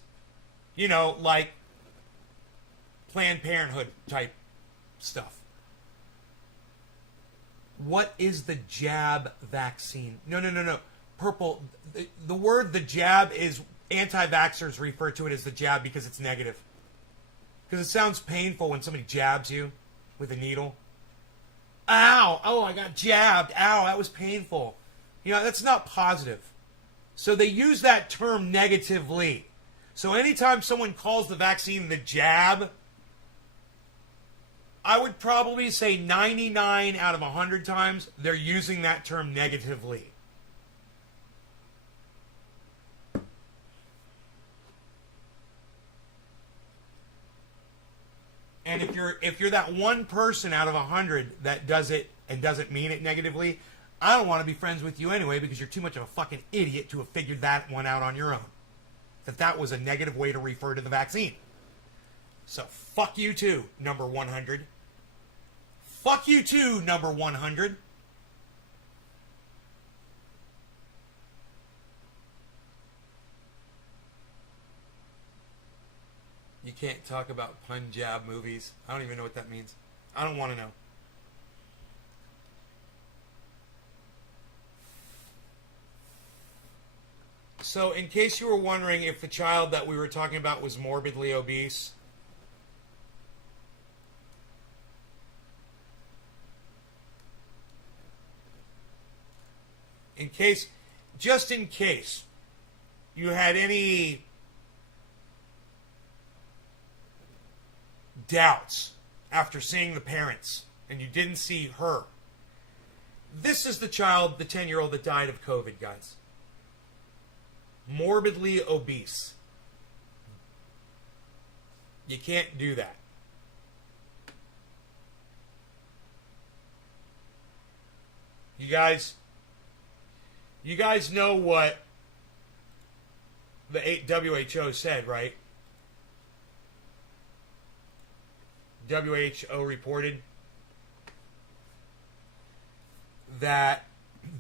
You know, like Planned Parenthood type stuff. What is the jab vaccine? No. Purple. The word the jab is, anti-vaxxers refer to it as the jab because it's negative. Because it sounds painful when somebody jabs you with a needle. Ow! Oh, I got jabbed. Ow, that was painful. You know, that's not positive. So they use that term negatively. So anytime someone calls the vaccine the jab, I would probably say 99 out of 100 times they're using that term negatively. And if you're that one person out of 100 that does it and doesn't mean it negatively, I don't want to be friends with you anyway because you're too much of a fucking idiot to have figured that one out on your own. That was a negative way to refer to the vaccine. So fuck you too, number 100. Fuck you too, number 100. You can't talk about Punjab movies. I don't even know what that means. I don't want to know. So, in case you were wondering if the child that we were talking about was morbidly obese, just in case you had any doubts after seeing the parents and you didn't see her, this is the child, the 10-year-old that died of COVID, guys. Morbidly obese. You can't do that. You guys know what the WHO said, right? WHO reported that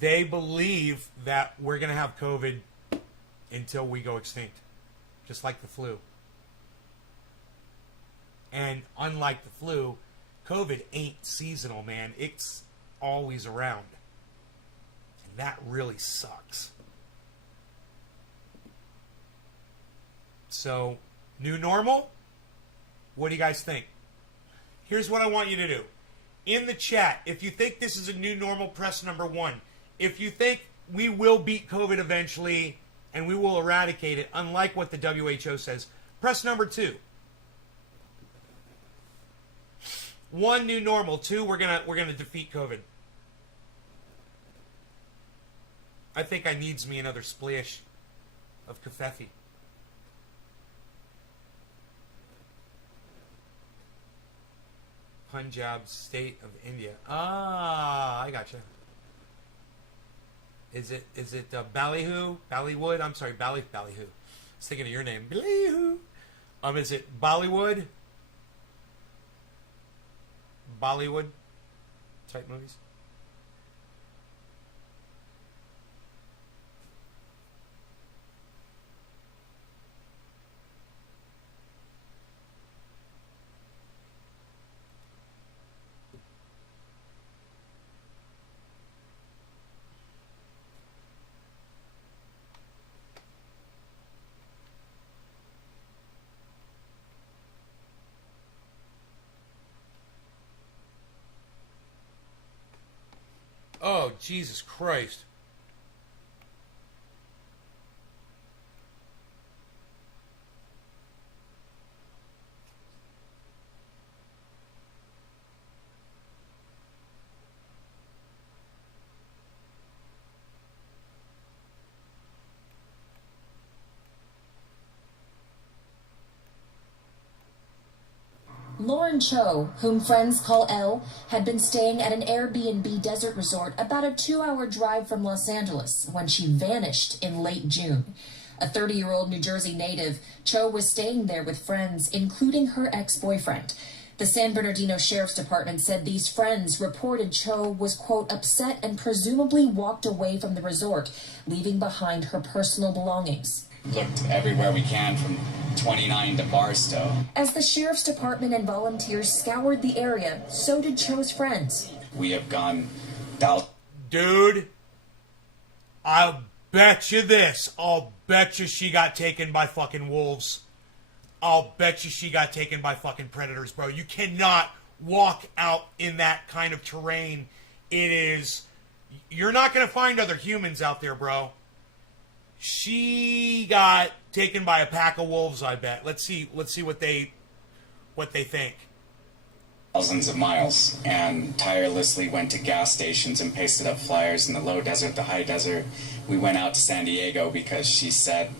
they believe that we're going to have COVID until we go extinct, just like the flu. And unlike the flu, COVID ain't seasonal, man. It's always around. And that really sucks. So, new normal? What do you guys think? Here's what I want you to do. In the chat, if you think this is a new normal, press number 1. If you think we will beat COVID eventually and we will eradicate it, unlike what the WHO says, press number 2. 1, new normal. 2, we're gonna defeat COVID. I think I needs me another splash of kafefi. Punjab state of India. Ah, I gotcha. Is it Ballyhoo? Ballywood? I'm sorry, Ballyhoo. I was thinking of your name. Ballyhoo. Is it Bollywood? Bollywood type movies? Oh, Jesus Christ. Lauren Cho, whom friends call Elle, had been staying at an Airbnb desert resort about a 2-hour drive from Los Angeles when she vanished in late June. A 30-year-old New Jersey native, Cho was staying there with friends, including her ex-boyfriend. The San Bernardino Sheriff's Department said these friends reported Cho was, quote, upset and presumably walked away from the resort, leaving behind her personal belongings. Looked everywhere we can from 29 to Barstow. As the Sheriff's Department and volunteers scoured the area, so did Cho's friends. We have gone down. Dude, I'll bet you this. I'll bet you she got taken by fucking wolves. I'll bet you she got taken by fucking predators, bro. You cannot walk out in that kind of terrain. You're not going to find other humans out there, bro. She got taken by a pack of wolves, I bet. Let's see what they think. Thousands of miles and tirelessly went to gas stations and pasted up flyers in the low desert, the high desert. We went out to San Diego because she said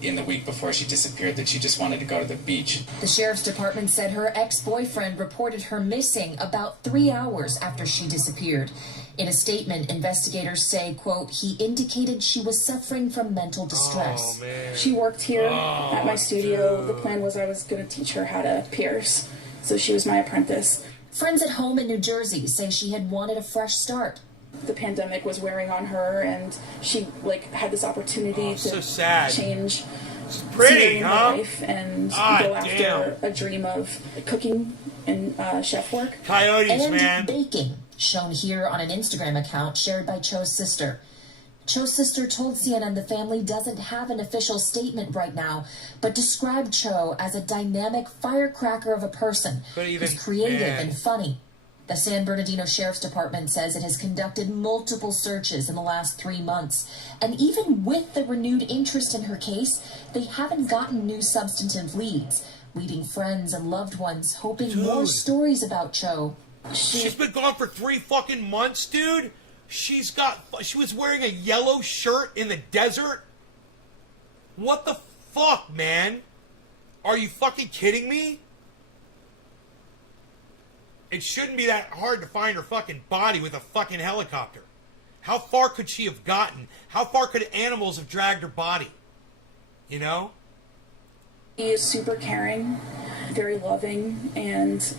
in the week before she disappeared that she just wanted to go to the beach. The Sheriff's Department said her ex-boyfriend reported her missing about 3 hours after she disappeared. In a statement, investigators say, quote, he indicated she was suffering from mental distress. Oh, man. She worked here at my studio. Dude. The plan was I was going to teach her how to pierce, so she was my apprentice. Friends at home in New Jersey say she had wanted a fresh start. The pandemic was wearing on her, and she had this opportunity to change pretty, her huh? life and Ah, go after damn. a dream of cooking and chef work. Coyotes, and man. baking, shown here on an Instagram account shared by Cho's sister. Cho's sister told CNN the family doesn't have an official statement right now, but described Cho as a dynamic firecracker of a person who's creative and funny. The San Bernardino Sheriff's Department says it has conducted multiple searches in the last 3 months. And even with the renewed interest in her case, they haven't gotten new substantive leads, leaving friends and loved ones hoping more stories about Cho. She's been gone for 3 fucking months, dude. She was wearing a yellow shirt in the desert. What the fuck, man? Are you fucking kidding me? It shouldn't be that hard to find her fucking body with a fucking helicopter. How far could she have gotten? How far could animals have dragged her body? You know? He is super caring, very loving, and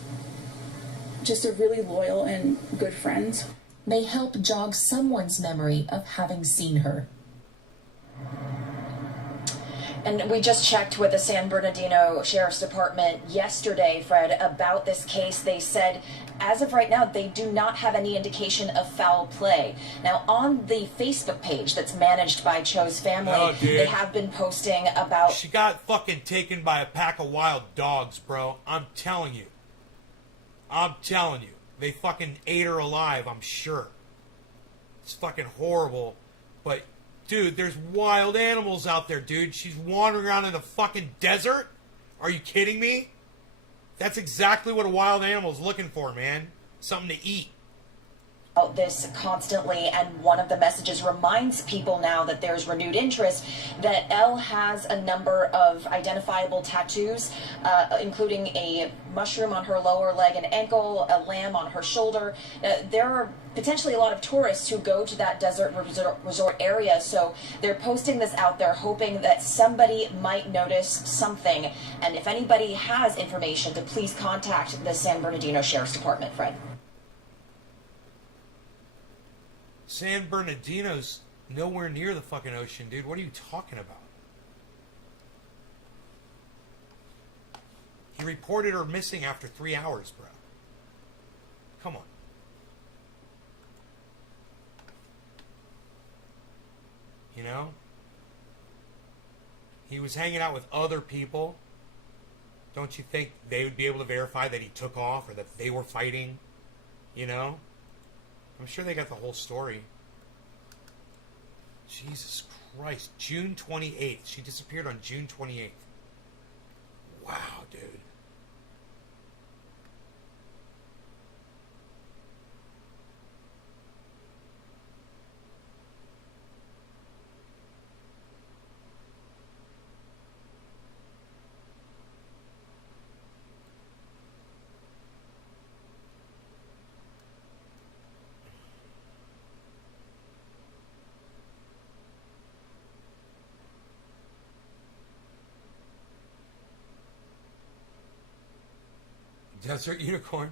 just a really loyal and good friend. May help jog someone's memory of having seen her. And we just checked with the San Bernardino Sheriff's Department yesterday, Fred, about this case. They said, as of right now, they do not have any indication of foul play. Now, on the Facebook page that's managed by Cho's family, they have been posting about... She got fucking taken by a pack of wild dogs, bro. I'm telling you. I'm telling you. They fucking ate her alive, I'm sure. It's fucking horrible. But, dude, there's wild animals out there, dude. She's wandering around in the fucking desert? Are you kidding me? That's exactly what a wild animal is looking for, man. Something to eat. This constantly, and one of the messages reminds people now that there's renewed interest that Elle has a number of identifiable tattoos, including a mushroom on her lower leg and ankle, a lamb on her shoulder. There are potentially a lot of tourists who go to that desert resort area, so they're posting this out there hoping that somebody might notice something. And if anybody has information, to please contact the San Bernardino Sheriff's Department, Fred. San Bernardino's nowhere near the fucking ocean, dude. What are you talking about? He reported her missing after 3 hours, bro. Come on. You know? He was hanging out with other people. Don't you think they would be able to verify that he took off or that they were fighting? You know? I'm sure they got the whole story. Jesus Christ. June 28th. She disappeared on June 28th. Wow, dude. Desert unicorn.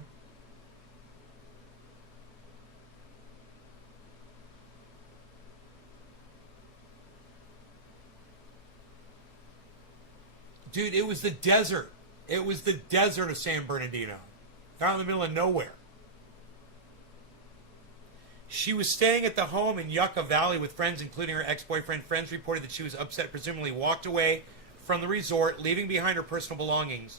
Dude, it was the desert. It was the desert of San Bernardino. Out in the middle of nowhere. She was staying at the home in Yucca Valley with friends, including her ex-boyfriend. Friends reported that she was upset, presumably walked away from the resort, leaving behind her personal belongings.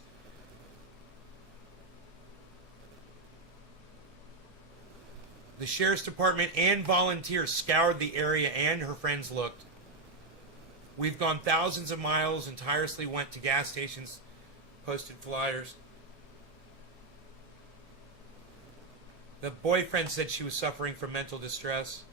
The sheriff's department and volunteers scoured the area, and her friends looked. We've gone thousands of miles and tirelessly went to gas stations, posted flyers. The boyfriend said she was suffering from mental distress.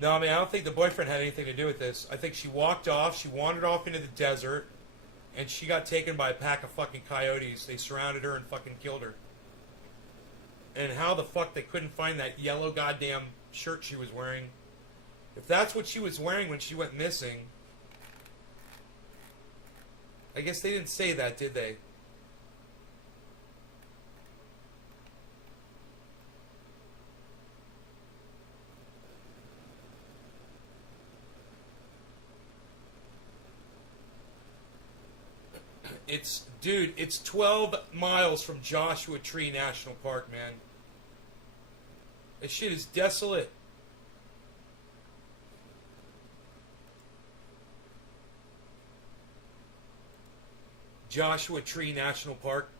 No, I mean, I don't think the boyfriend had anything to do with this. I think she walked off, she wandered off into the desert, and she got taken by a pack of fucking coyotes. They surrounded her and fucking killed her. And how the fuck they couldn't find that yellow goddamn shirt she was wearing. If that's what she was wearing when she went missing... I guess they didn't say that, did they? Dude, it's 12 miles from Joshua Tree National Park, man. This shit is desolate. Joshua Tree National Park.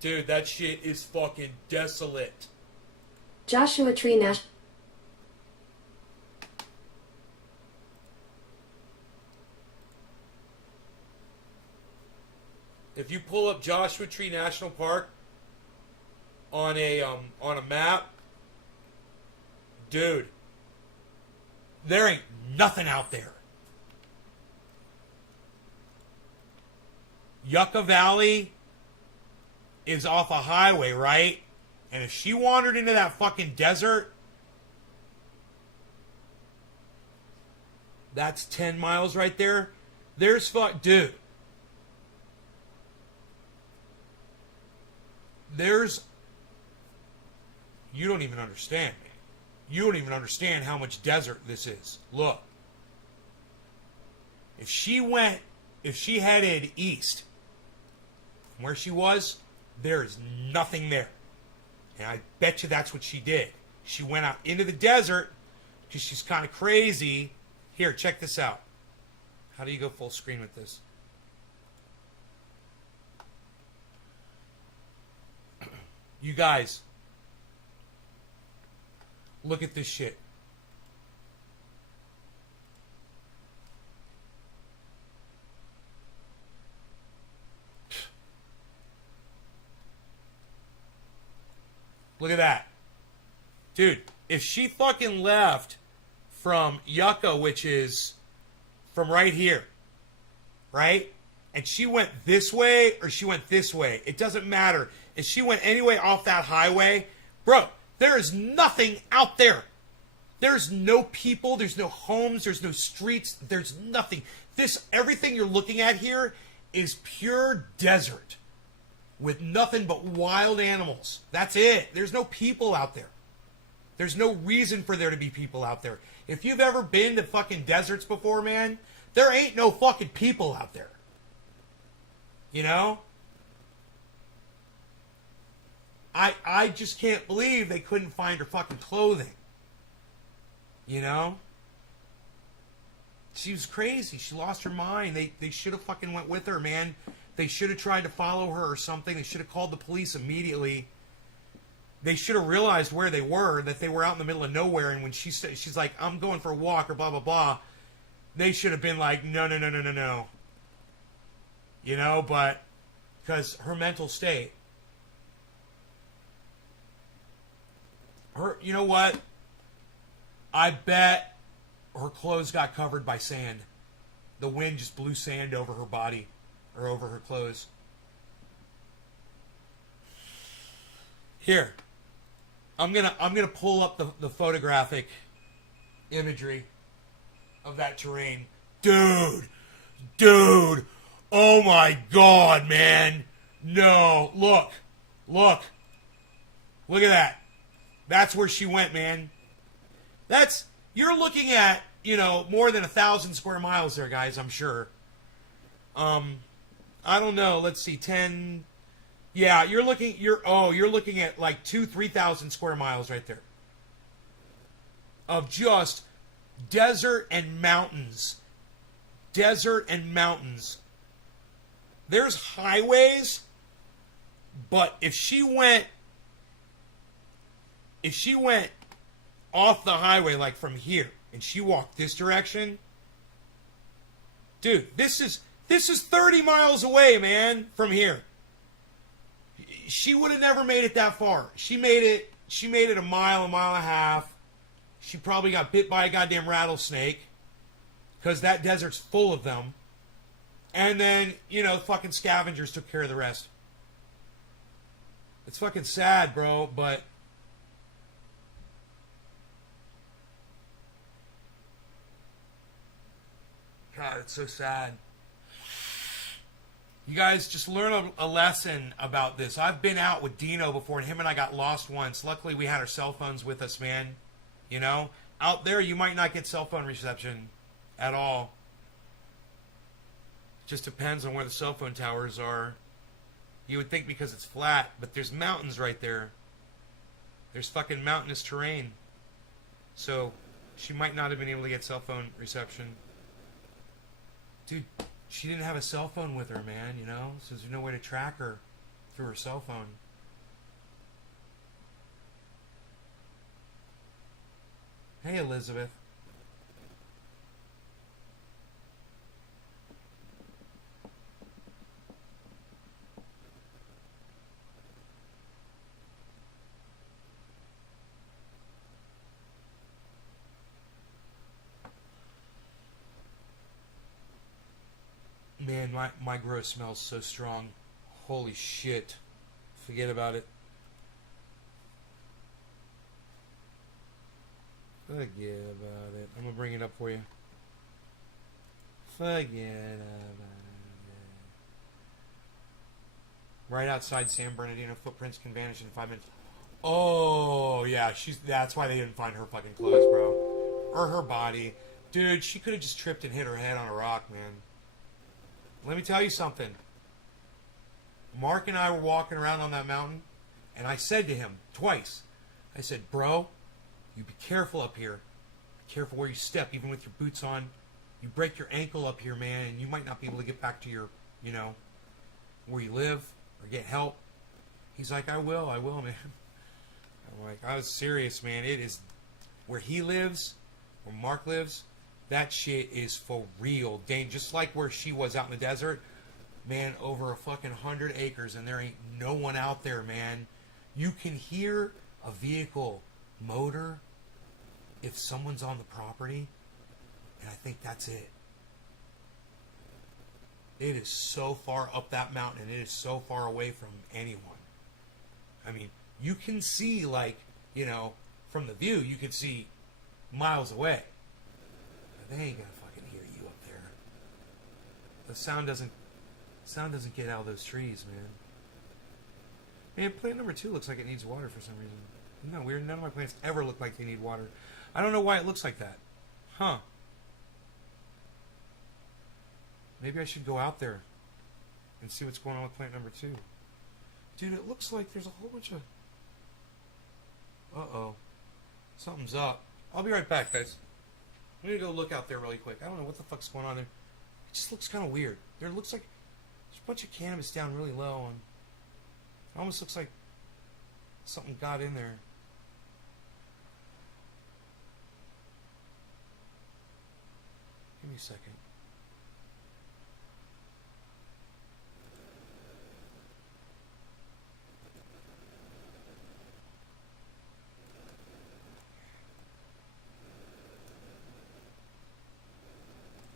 Dude, that shit is fucking desolate. Joshua Tree National. If you pull up Joshua Tree National Park on a map, dude, there ain't nothing out there. Yucca Valley is off a highway, right? And if she wandered into that fucking desert, that's 10 miles right there. There's dude. You don't even understand, man. You don't even understand how much desert this is. Look. If she headed east from where she was, there is nothing there. And I bet you that's what she did. She went out into the desert because she's kind of crazy. Here, check this out. How do you go full screen with this? You guys, look at this shit. Look at that. Dude, if she fucking left from Yucca, which is from right here, right? And she went this way or she went this way, it doesn't matter. If she went anyway off that highway, bro, there is nothing out there. There's no people, there's no homes, there's no streets, there's nothing. Everything you're looking at here is pure desert with nothing but wild animals. That's it. There's no people out there. There's no reason for there to be people out there. If you've ever been to fucking deserts before, man, there ain't no fucking people out there. You know? I just can't believe they couldn't find her fucking clothing. You know? She was crazy. She lost her mind. They should have fucking went with her, man. They should have tried to follow her or something. They should have called the police immediately. They should have realized where they were, that they were out in the middle of nowhere. And when she's like, I'm going for a walk or blah, blah, blah, they should have been like, no. You know, but because her mental state. You know what? I bet her clothes got covered by sand. The wind just blew sand over her body or over her clothes. Here. I'm gonna pull up the photographic imagery of that terrain. Dude, oh my God, man. No, look at that. That's where she went, man. You're looking at, more than 1,000 square miles there, guys, I'm sure. I don't know, let's see, 10. Yeah, you're looking at like 3,000 square miles right there. Of just desert and mountains. Desert and mountains. There's highways, but if she went off the highway, like from here, and she walked this direction, dude, this is 30 miles away, man, from here. She would have never made it that far. She made it a mile and a half. She probably got bit by a goddamn rattlesnake, because that desert's full of them. And then, fucking scavengers took care of the rest. It's fucking sad, bro, but God, it's so sad. You guys just learn a lesson about this. I've been out with Dino before, and him and I got lost once. Luckily, we had our cell phones with us, man. Out there, you might not get cell phone reception at all. Just depends on where the cell phone towers are. You would think because it's flat, but there's mountains right there. There's fucking mountainous terrain. So, she might not have been able to get cell phone reception. Dude, she didn't have a cell phone with her, man, so there's no way to track her through her cell phone. Hey, Elizabeth. Man, my gross smells so strong. Holy shit. Forget about it. Forget about it. I'm gonna bring it up for you. Forget about it. Right outside San Bernardino, footprints can vanish in 5 minutes. Oh, yeah, that's why they didn't find her fucking clothes, bro. Or her body. Dude, she could have just tripped and hit her head on a rock, man. Let me tell you something. Mark and I were walking around on that mountain, and I said to him twice, I said, bro, you be careful up here. Be careful where you step, even with your boots on. You break your ankle up here, man, and you might not be able to get back to your, where you live or get help. He's like, I will, man. I'm like, I was serious, man. It is where he lives, where Mark lives, that shit is for real. Dane, just like where she was out in the desert, man, over a fucking 100 acres, and there ain't no one out there, man. You can hear a vehicle motor if someone's on the property, and I think that's it. It is so far up that mountain, and it is so far away from anyone. I mean, you can see, from the view, you can see miles away. But they ain't gonna fucking hear you up there. The sound doesn't get out of those trees, man. Man, plant number 2 looks like it needs water for some reason. Isn't that weird? None of my plants ever look like they need water. I don't know why it looks like that. Huh. Maybe I should go out there and see what's going on with plant number 2. Dude, it looks like there's a whole bunch of... Uh-oh. Something's up. I'll be right back, guys. I'm going to go look out there really quick. I don't know what the fuck's going on there. It just looks kind of weird. There looks like there's a bunch of cannabis down really low. And it almost looks like something got in there. Give me a second.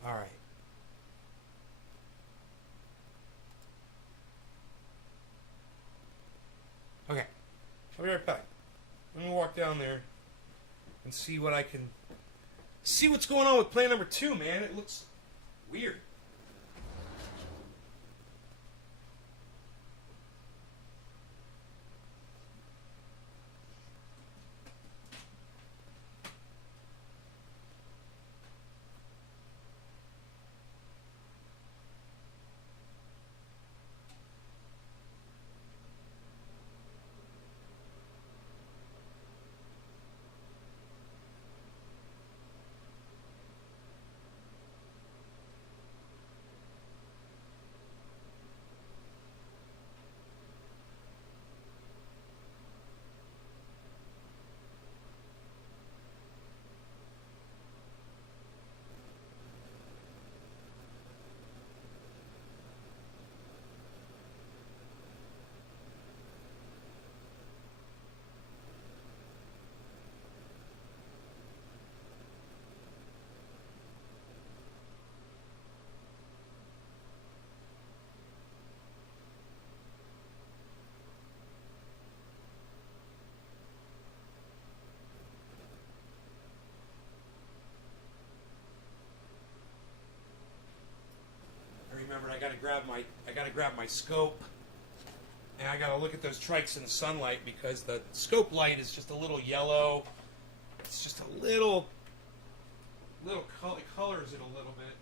All right. Okay. I'll be right back. I'm going to walk down there and see what I can... See what's going on with plant number 2, man. It looks weird. Remembered I gotta grab my scope, and I gotta look at those trikes in the sunlight because the scope light is just a little yellow. It's just a little colors it a little bit.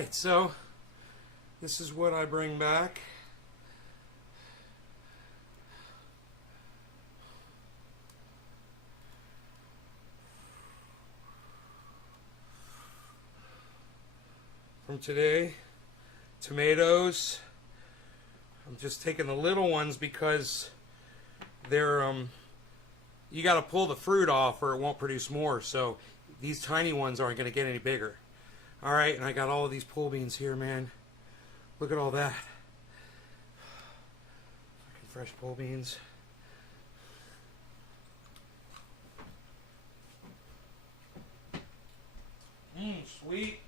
right, so this is what I bring back. From today, tomatoes. I'm just taking the little ones because they're you got to pull the fruit off or it won't produce more. So these tiny ones aren't going to get any bigger. All right, and I got all of these pole beans here, man. Look at all that. Fucking fresh pole beans. Sweet.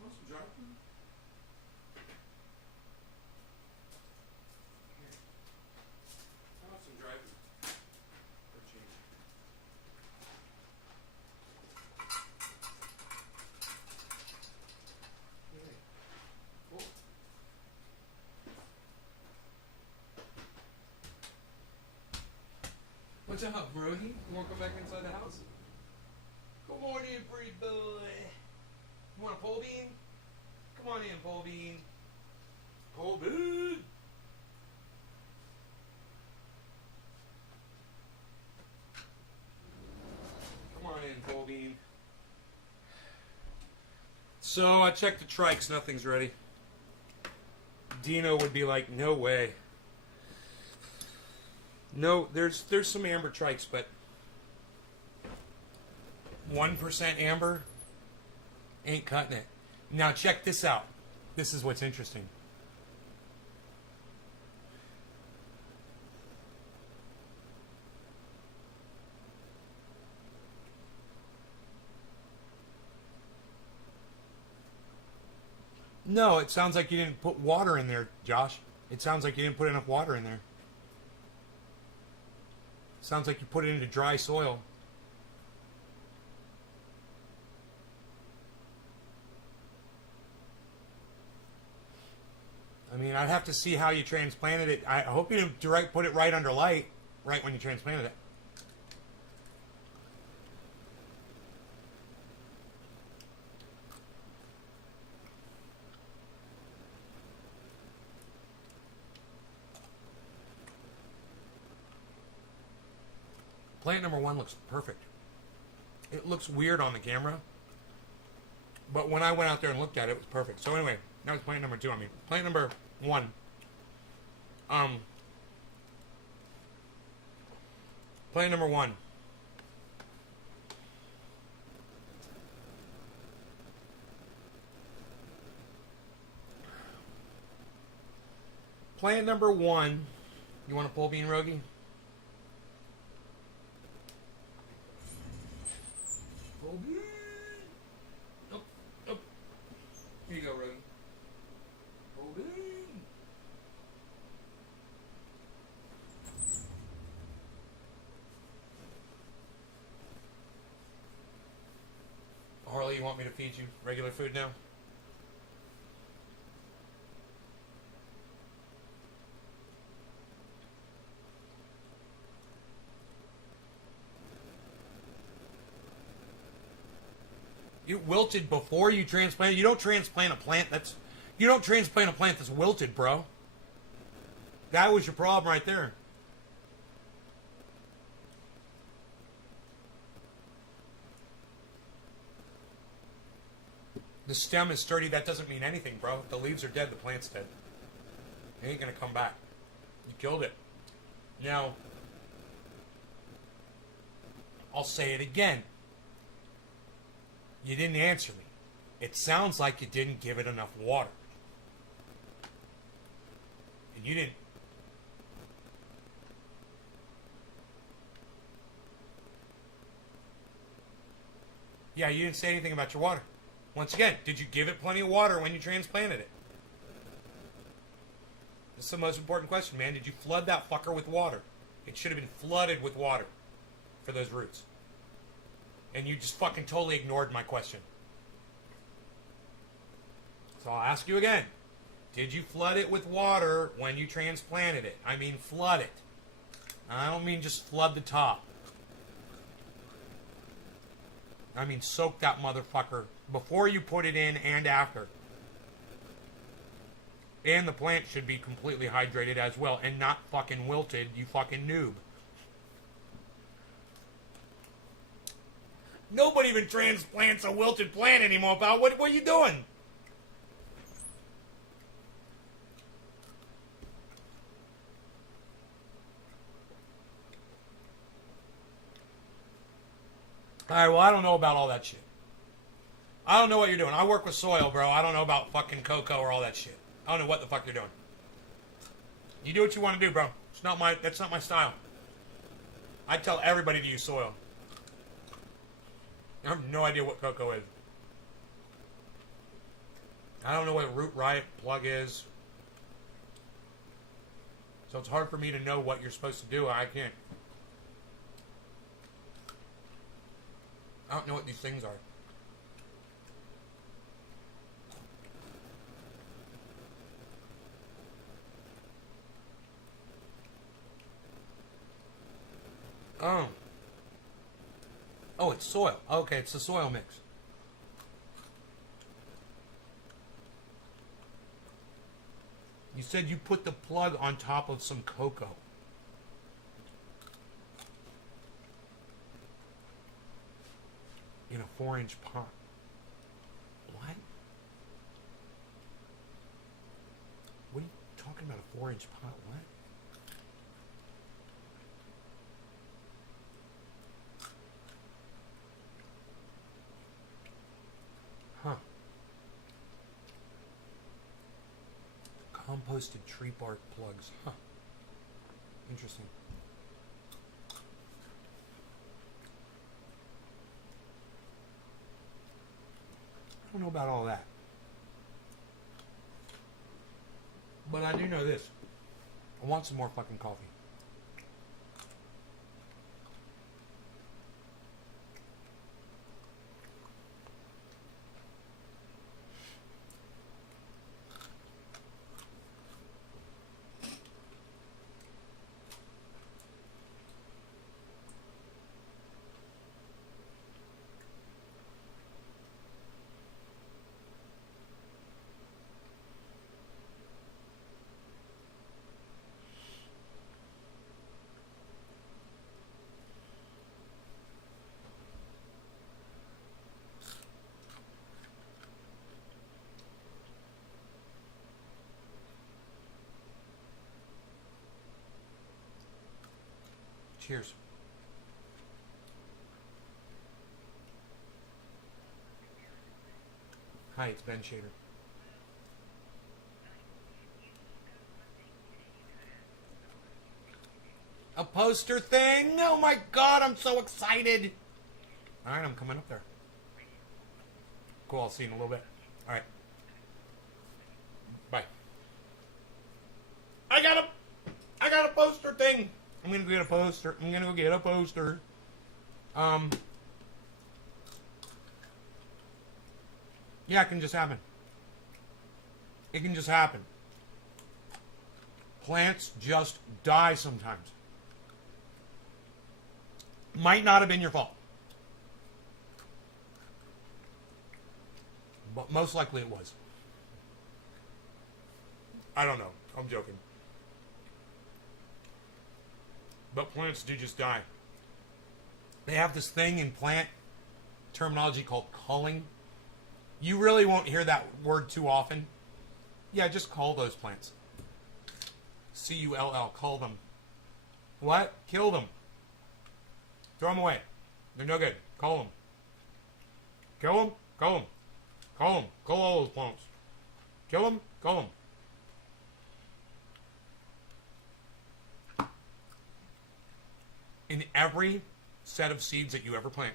Want some dry food? Here. I want some dry food. For change. Okay. Cool. What's up, Brody? You want to come back inside the house? Come on in, pretty boy. You want a pole bean? Come on in, pole bean. Pole bean. Come on in, pole bean. So I checked the trikes. Nothing's ready. Dino would be like, no way. No, there's some amber trikes, but 1% amber ain't cutting it. Now check this out. This is what's interesting. No, it sounds like you didn't put water in there, Josh. It sounds like you didn't put enough water in there. Sounds like you put it into dry soil. I mean, I'd have to see how you transplanted it. I hope you didn't put it right under light, right when you transplanted it. Plant number 1 looks perfect. It looks weird on the camera, but when I went out there and looked at it, it was perfect. So anyway, that was plant number 2. I mean, plant number 1. Plant number 1. Plant number 1. You want a pole bean, Rogie? Nope, nope. Here you go, Rogie. Harley, you want me to feed you regular food now? You wilted before you transplanted. You don't transplant a plant that's wilted, bro. That was your problem right there. The stem is sturdy. That doesn't mean anything, bro. The leaves are dead. The plant's dead. It ain't gonna come back. You killed it. Now, I'll say it again. You didn't answer me. It sounds like you didn't give it enough water. And you didn't. Yeah, you didn't say anything about your water. Once again, did you give it plenty of water when you transplanted it? This is the most important question, man. Did you flood that fucker with water? It should have been flooded with water for those roots. And you just fucking totally ignored my question. So I'll ask you again. Did you flood it with water when you transplanted it? I mean flood it. I don't mean just flood the top. I mean, soak that motherfucker before you put it in and after. And the plant should be completely hydrated as well and not fucking wilted, you fucking noob. Nobody even transplants a wilted plant anymore, pal. What are you doing? Alright, well, I don't know about all that shit. I don't know what you're doing. I work with soil, bro. I don't know about fucking cocoa or all that shit. I don't know what the fuck you're doing. You do what you want to do, bro. That's not my style. I tell everybody to use soil. I have no idea what cocoa is. I don't know what a root riot plug is. So it's hard for me to know what you're supposed to do. I can't. I don't know what these things are. Oh, it's soil. Okay, it's the soil mix. You said you put the plug on top of some cocoa. In a 4-inch pot. What? What are you talking about, a 4-inch pot? What? Huh. Composted tree bark plugs. Huh. Interesting. I don't know about all that. But I do know this. I want some more fucking coffee. Cheers. Hi, it's Ben Shader. A poster thing? Oh my god, I'm so excited. Alright, I'm coming up there. Cool, I'll see you in a little bit. Alright. Bye. I got a poster thing. I'm gonna get a poster. I'm gonna go get a poster. Yeah, it can just happen. It can just happen. Plants just die sometimes. Might not have been your fault. But most likely it was. I don't know. I'm joking. But plants do just die. They have this thing in plant terminology called culling. You really won't hear that word too often. Yeah, just cull those plants. C-U-L-L. Cull them. What? Kill them. Throw them away. They're no good. Cull them. Kill them. Cull them. Cull them. Cull all those plants. Kill them. Cull them. In every set of seeds that you ever plant,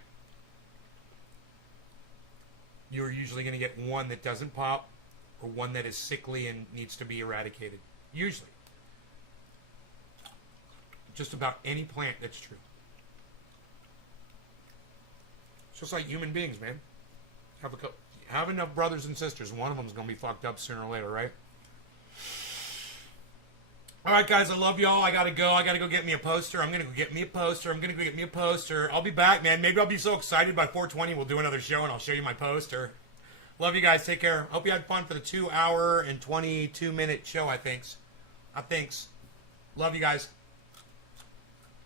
you're usually going to get one that doesn't pop or one that is sickly and needs to be eradicated. Usually. Just about any plant, that's true. It's just like human beings, man. Have enough brothers and sisters. One of them's going to be fucked up sooner or later, right? All right, guys, I love y'all. I gotta go. I gotta go get me a poster. I'm gonna go get me a poster. I'm gonna go get me a poster. I'll be back, man. Maybe I'll be so excited by 420 we'll do another show and I'll show you my poster. Love you guys. Take care. Hope you had fun for the 2 hour and 22-minute show, I thinks. Love you guys.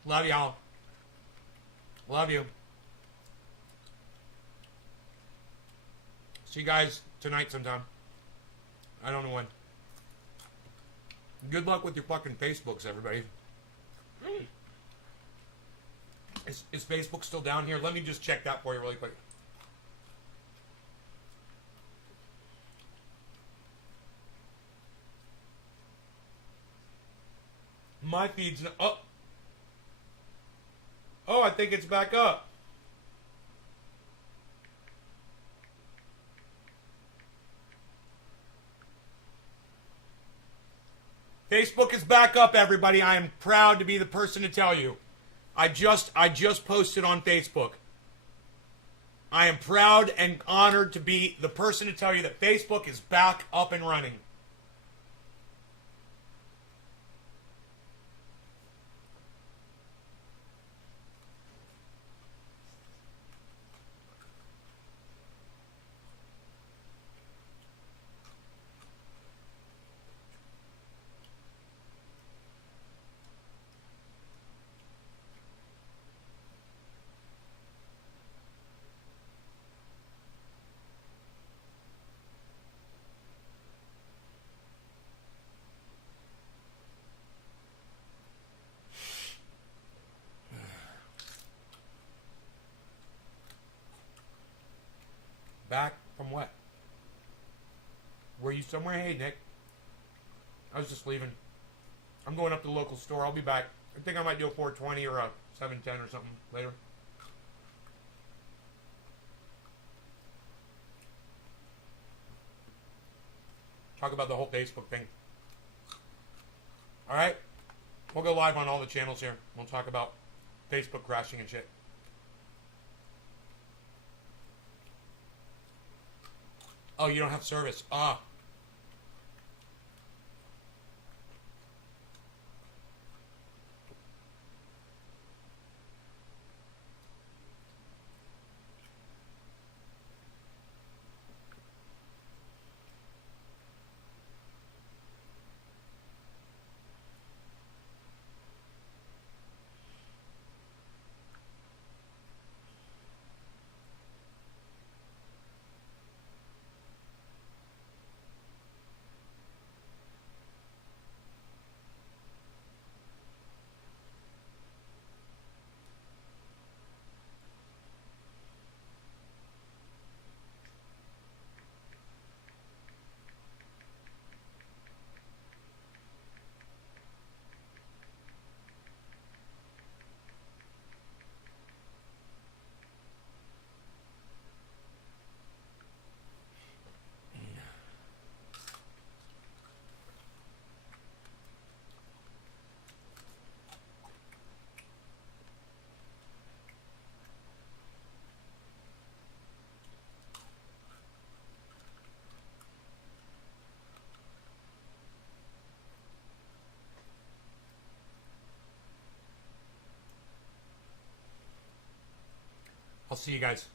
Love y'all. Love you. See you guys tonight sometime. I don't know when. Good luck with your fucking Facebooks, everybody. Is Facebook still down here? Let me just check that for you really quick. My feed's up. Oh, I think it's back up. Facebook is back up, everybody. I am proud to be the person to tell you. I just posted on Facebook. I am proud and honored to be the person to tell you that Facebook is back up and running. Back from what? Were you somewhere? Hey, Nick. I was just leaving. I'm going up to the local store. I'll be back. I think I might do a 420 or a 710 or something later. Talk about the whole Facebook thing. Alright? We'll go live on all the channels here. We'll talk about Facebook crashing and shit. Oh, you don't have service. Ah. I'll see you guys.